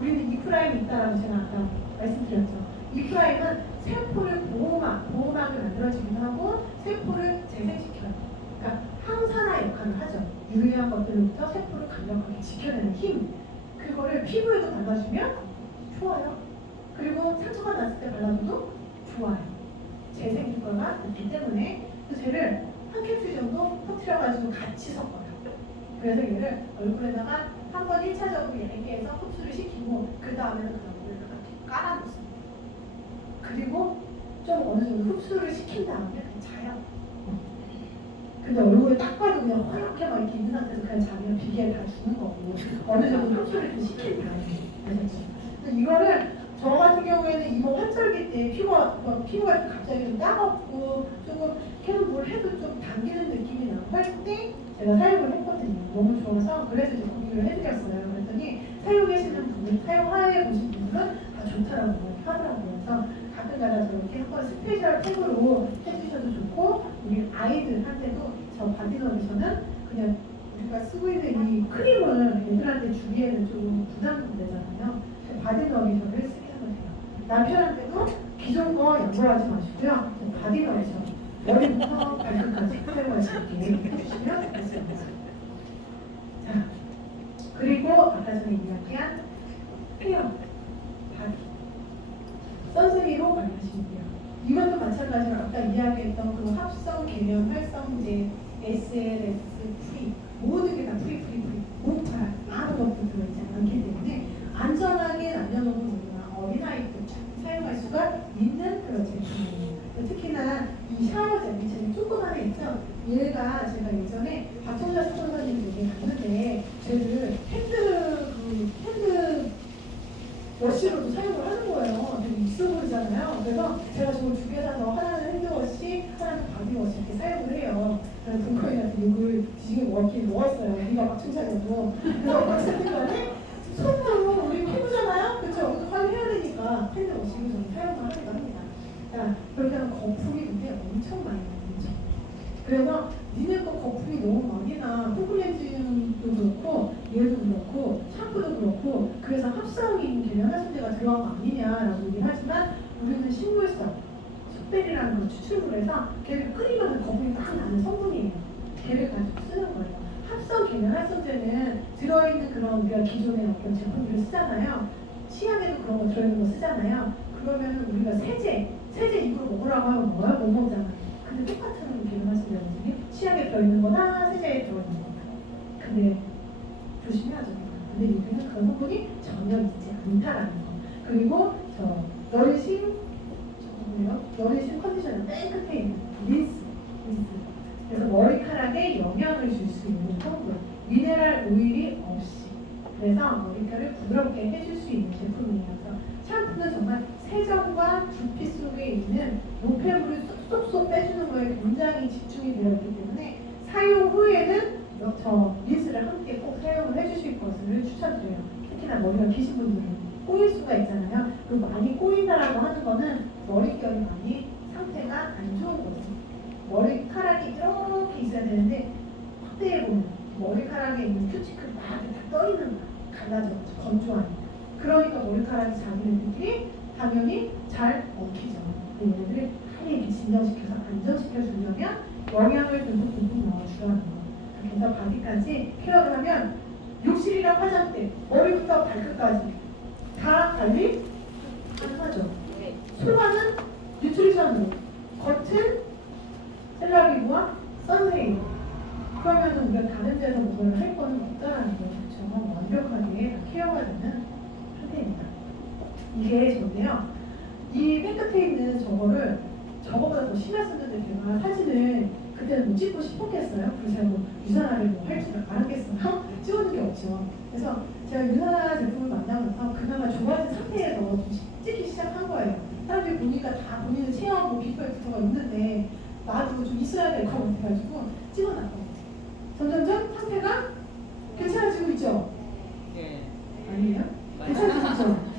우리는 이 프라임이 있다라고 제가 아까 말씀드렸죠. 이 프라임은 세포를 보호막을 만들어주기도 하고 세포를 재생시켜요. 그러니까 항산화 역할을 하죠. 유해한 것들로부터 세포를 강력하게 지켜내는 힘. 그거를 피부에도 발라주면 좋아요. 그리고 상처가 났을 때 발라줘도 좋아요. 재생 효과가 있기 때문에 쟤를 한 캡슐 정도 터트려가지고 같이 섞어요. 그래서 얘를 얼굴에다가 한번 1차적으로 얇게 해서 흡수를 시키고 그 다음에는 그 얼굴에다가 깔아놓습니다. 그리고 좀 어느 정도 흡수를 시킨 다음에 그냥 자요. 근데 얼굴에 딱 봐도 그냥 허옇게 막 이렇게 있는 상태에서 그냥 자기가 비계를 다 주는 거고 어느 정도 흡수를 좀 시킨 다음에 그래서 이거를 저 같은 경우에는 이번 환절기 때 피부가 좀 갑자기 좀 따갑고 조금 계속 뭘 해도 좀 당기는 느낌이 나고 할 때 제가 사용을 했거든요. 너무 좋아서 그래서 이제 공유를 해드렸어요. 그랬더니 사용하시는 분들, 사용하해 보신 분들은 다 좋다라고 하더라고요. 그래서 가끔가다 저렇게 한번 스페셜 팩으로 해주셔도 좋고 우리 아이들한테도 저 바디너비션은 그냥 우리가 쓰고 있는 이 크림을 애들한테 주기에는 좀 부담되잖아요. 바디너비션을 쓰게 하면 돼요. 남편한테도 기존 거 양보하지 마시고요. 바디너비션 머리부터 발끝까지 사용할 수 있게 해주시면 되겠습니다. 자, 그리고 아까 전에 이야기한 페어 바디 선생님으로 관리하시면 돼요. 이것도 마찬가지로 아까 이야기했던 그 합성 계면 활성제 SLS 프리 모든 게 다 프리 모발 아무것도 들어있지 않기 때문에 안전하게 남녀노소나 어린아이들 사용할 수가 있는 그런 제품이에요. 특히나 이 샤워 젤리처럼 조그만 애 있죠? 얘가 제가 예전에 박정자 선생님 여기 갔는데 쟤를 핸드 워시로도 사용을 하는 거예요. 되게 있어 보이잖아요. 그래서 제가 저걸 2개 사서 하나는 핸드워시, 하나는 바디워시 이렇게 사용을 해요. 그래서 금코인한테 욕을 뒤지게 먹었어요. 우리가 박충자녀도. 그래서 박사님한테 손으로 우리 피부잖아요? 그쵸? 우리도 관리해야 되니까 핸드워시를 저는 사용을 하기도 합니다. 자, 그렇게 하면 거품이 근데 엄청 많이 나요. 그래서 니네 거 거품이 너무 많이 나. 폼클렌징도 그렇고 얘도 그렇고 샴푸도 그렇고 그래서 합성인 계면 활성제가 들어간 거 아니냐라고 얘기를 하지만 우리는 식물성 식별이라는 걸 추출을 해서 걔를 끓이면 거품이 딱 나는 성분이에요. 걔를 가지고 쓰는 거예요. 합성 계면 활성제는 들어있는 그런 우리가 기존의 어떤 제품들을 쓰잖아요. 치약에도 그런 거 들어있는 거 쓰잖아요. 그러면 우리가 세제 입으로 먹으라고 하면 뭐야? 못 먹잖아요. 근데 똑같은 계면활성제 치약에 들어있는 거나 세제에 들어있는 거나. 근데 조심해야죠. 근데 여기는 그런 성분이 전혀 있지 않다라는 거. 그리고 너리싱 컨디셔너 맨 끝에 있는 린스. 그래서 머리카락에 영향을 줄 수 있는 성분. 미네랄 오일이 없이. 그래서 머리카락을 부드럽게 해줄 수 있는 제품이에요. 그래서 샴푸는 정말 세정과 두피 속에 있는 노폐물을 쏙쏙 빼주는 거에 굉장히 집중이 되어 있기 때문에 사용 후 추천드려요. 특히나 머리가 기신 분들은 꼬일 수가 있잖아요. 그리고 많이 꼬인다라고 하는 거는 머릿결이 많이 상태가 안 좋은 거죠. 머리카락이 이렇게 있어야 되는데 확대해 보면 머리카락에 있는 큐티클 막 이렇게 떠 있는 거야. 갈라져 건조하니. 그러니까 머리카락이 자기네들끼리 당연히 잘 엉키죠. 얘네들을 하얘게 진정시켜서 안정시켜 주려면 영양을 듬뿍 넣어주라는 거. 그래서 바디까지 케어를 하면 욕실이랑 화장대, 머리부터 발끝까지 다 관리 가능하죠. 소화는 뉴트리션으로, 겉은 셀라비브와 선세이. 그러면은 우리가 다른 데서 뭐를 할 거는 없다라는 거죠. 정말 완벽하게 다 케어가 되는 상태입니다. 이게 좋은데요. 이 맨끝에 있는 저거보다 더 심했었는데 제가 사진을 그때는 못 찍고 싶었겠어요. 그래서 제가 뭐 유산화를 뭐 할 줄 알았겠어요. 찍어준 게 없죠. 그래서 제가 유산화 제품을 만나면서 그나마 좋아진 상태에서 좀 찍기 시작한 거예요. 사람들이 보니까 다 본인의 체형, 뭐 비포애프터가 있는데 나도 좀 있어야 될 것 같아가지고 찍어놨거든요. 점점점 상태가 괜찮아지고 있죠? 예. 아니에요? 괜찮아지고 있죠?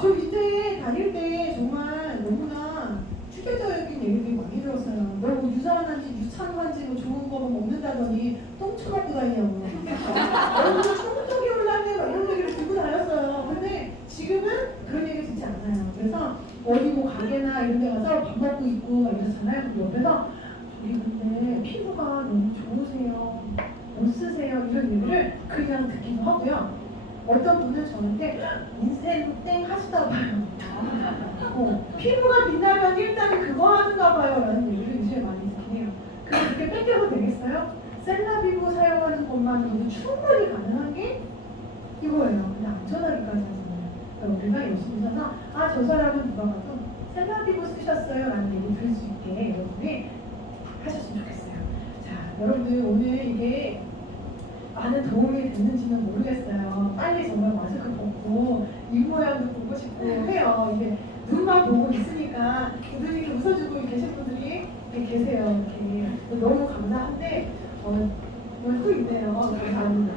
저 이때 다닐 때 정말 너무나 추격적인 얘기들이 많이 들었어요. 너 뭐 유산한지 유산한지 뭐 좋은 거 뭐 먹는다더니 똥 처먹고 다니냐고. 너무 똥똥이 올랐네 막 이런 얘기를 듣고 다녔어요. 근데 지금은 그런 얘기 듣지 않아요. 그래서 어디 뭐 가게나 이런 데 가서 밥 먹고 있고 막 이러잖아요. 그럼 옆에서 우리 근데 피부가 너무 좋으세요. 못 쓰세요. 이런 얘기를 그냥 듣기도 하고요. 어떤 분은 저한테 인생 땡 하시다 봐요. 피부가 빛나면 일단 그거 하는가 봐요. 라는 얘기를 요즘에 많이 듣긴 해요. 그렇게 뺏겨도 되겠어요? 셀라비브 사용하는 것만으로도 충분히 가능한 게 이거예요. 근데 안전하기까지 하잖아요. 그러니까 우리가 열심히 해서 저 사람은 누가 봐도 셀라비브 쓰셨어요. 라는 얘기 들을 수 있게 여러분이 하셨으면 좋겠어요. 자, 여러분들 오늘 이게 많은 도움이 됐는지는 모르겠어요. 빨리 정말 마스크 벗고 입 모양도 보고 싶고 해요. 이게 눈만 보고 있으니까 눈이 이렇게 웃어주고 계신 분들이 이렇게 계세요. 이렇게 너무 감사한데 오늘 또 있네요. 감사합니다.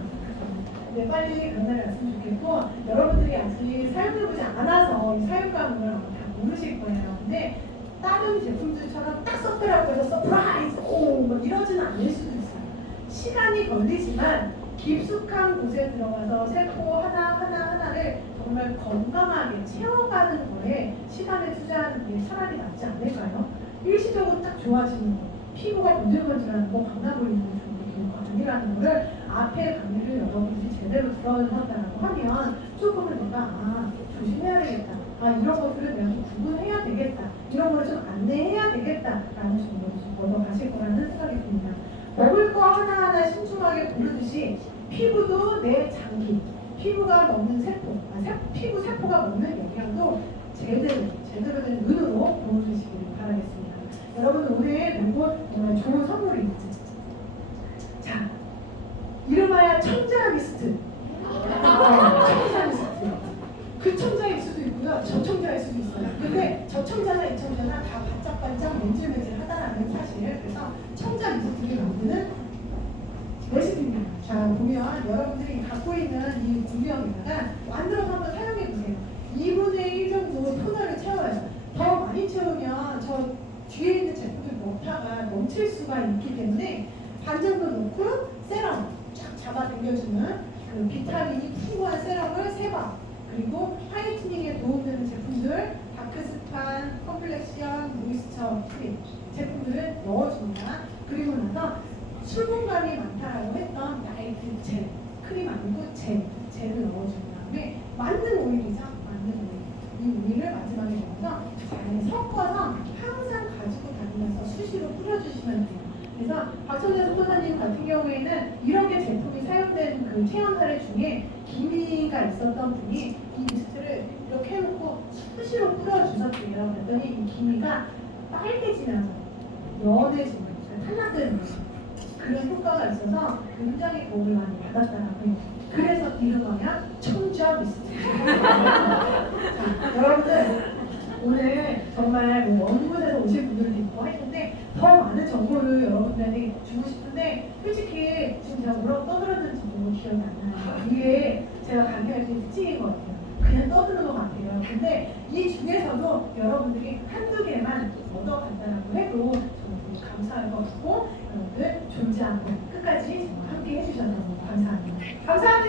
네, 빨리 그날이 왔으면 좋겠고 여러분들이 아직 사용해보지 않아서 이 사용감을 아마 다 모르실 거예요. 근데 다른 제품들처럼 딱 썼더라고 해서 서프라이즈 막 이러지는 않을 수도 있어요. 시간이 걸리지만 깊숙한 곳에 들어가서 세포 하나하나를 정말 건강하게 채워가는 거에 시간을 투자하는 게 차라리 낫지 않을까요? 일시적으로 딱 좋아지는 거, 피부가 번질번질하는 거, 광나 보이는 거 좋은 게 아니라는 거를 앞에 강의를 여러분들이 제대로 들어준다고 하면 조금은 내가 조심해야 되겠다. 이런 것들을 내가 좀 구분해야 되겠다. 이런 거를 좀 안내해야 되겠다라는 정보를 좀 얻어가실 거라는 생각이 듭니다. 먹을 거 하나하나 신중하게 고르듯이 피부도 내 장기, 피부가 먹는 세포, 피부 세포가 먹는 영양도 제대로 된 눈으로 보여주시길 바라겠습니다. 여러분 오늘 이거 정말 좋은 선물이 있죠. 자, 이름하여 청자 미스트. 청자 미스트. 그 청자일 수도 있고요, 저 청자일 수도 있어요. 근데 저 청자나 이 청자나 다 반짝반짝 맨질맨질하다라는 사실. 그래서 청자 미스트를 만드는 레시피입니다. 자, 보면 여러분들이 갖고 있는 이 구명에다가 만들어서 한번 사용해 보세요. 2분의 1 정도 토너를 채워요. 더 많이 채우면 저 뒤에 있는 제품들 넣다가 넘칠 수가 있기 때문에 반 정도 넣고 세럼 쫙 잡아 당겨주는 그 비타민이 풍부한 세럼을 3방, 그리고 화이트닝에 도움되는 제품들 다크스판, 컴플렉션, 모이스처 크림 제품들을 넣어줍니다. 그리고 나서 수분감이 많다라고 했던 나이트 젤, 크림 아니고 젤을 넣어준 다음에 맞는 오일이죠. 맞는 오일. 이 오일을 마지막에 넣어서 잘 섞어서 항상 가지고 다니면서 수시로 뿌려주시면 돼요. 그래서 박선재 선생님 같은 경우에는 이렇게 제품이 사용된 그 체험 사례 중에 기미가 있었던 분이 이 미스트를 이렇게 해놓고 수시로 뿌려주셨대요. 그랬더니 이 기미가 빨개지면서 연해지는 거예요. 탈락되는 거예요. 그런 효과가 있어서 굉장히 도움을 많이 받았다라고 해요. 그래서 이름하여 청자 미스트. 자, 여러분들 오늘 정말 뭐 먼 곳에서 오신 분들도 있고 할 텐데 더 많은 정보를 여러분들에게 주고 싶은데 솔직히 지금 제가 뭐라고 떠들었는지 너무 기억이 안 나요. 이게 제가 강의할 때 특징인 것 같아요. 그냥 떠드는 것 같아요. 근데 이 중에서도 여러분들이 한두 개만 얻어간다고 해도 저는 되게 감사할 것 같고 여러분들 존재하고 끝까지 정말 함께 해주셔서 너무 감사합니다. 감사합니다.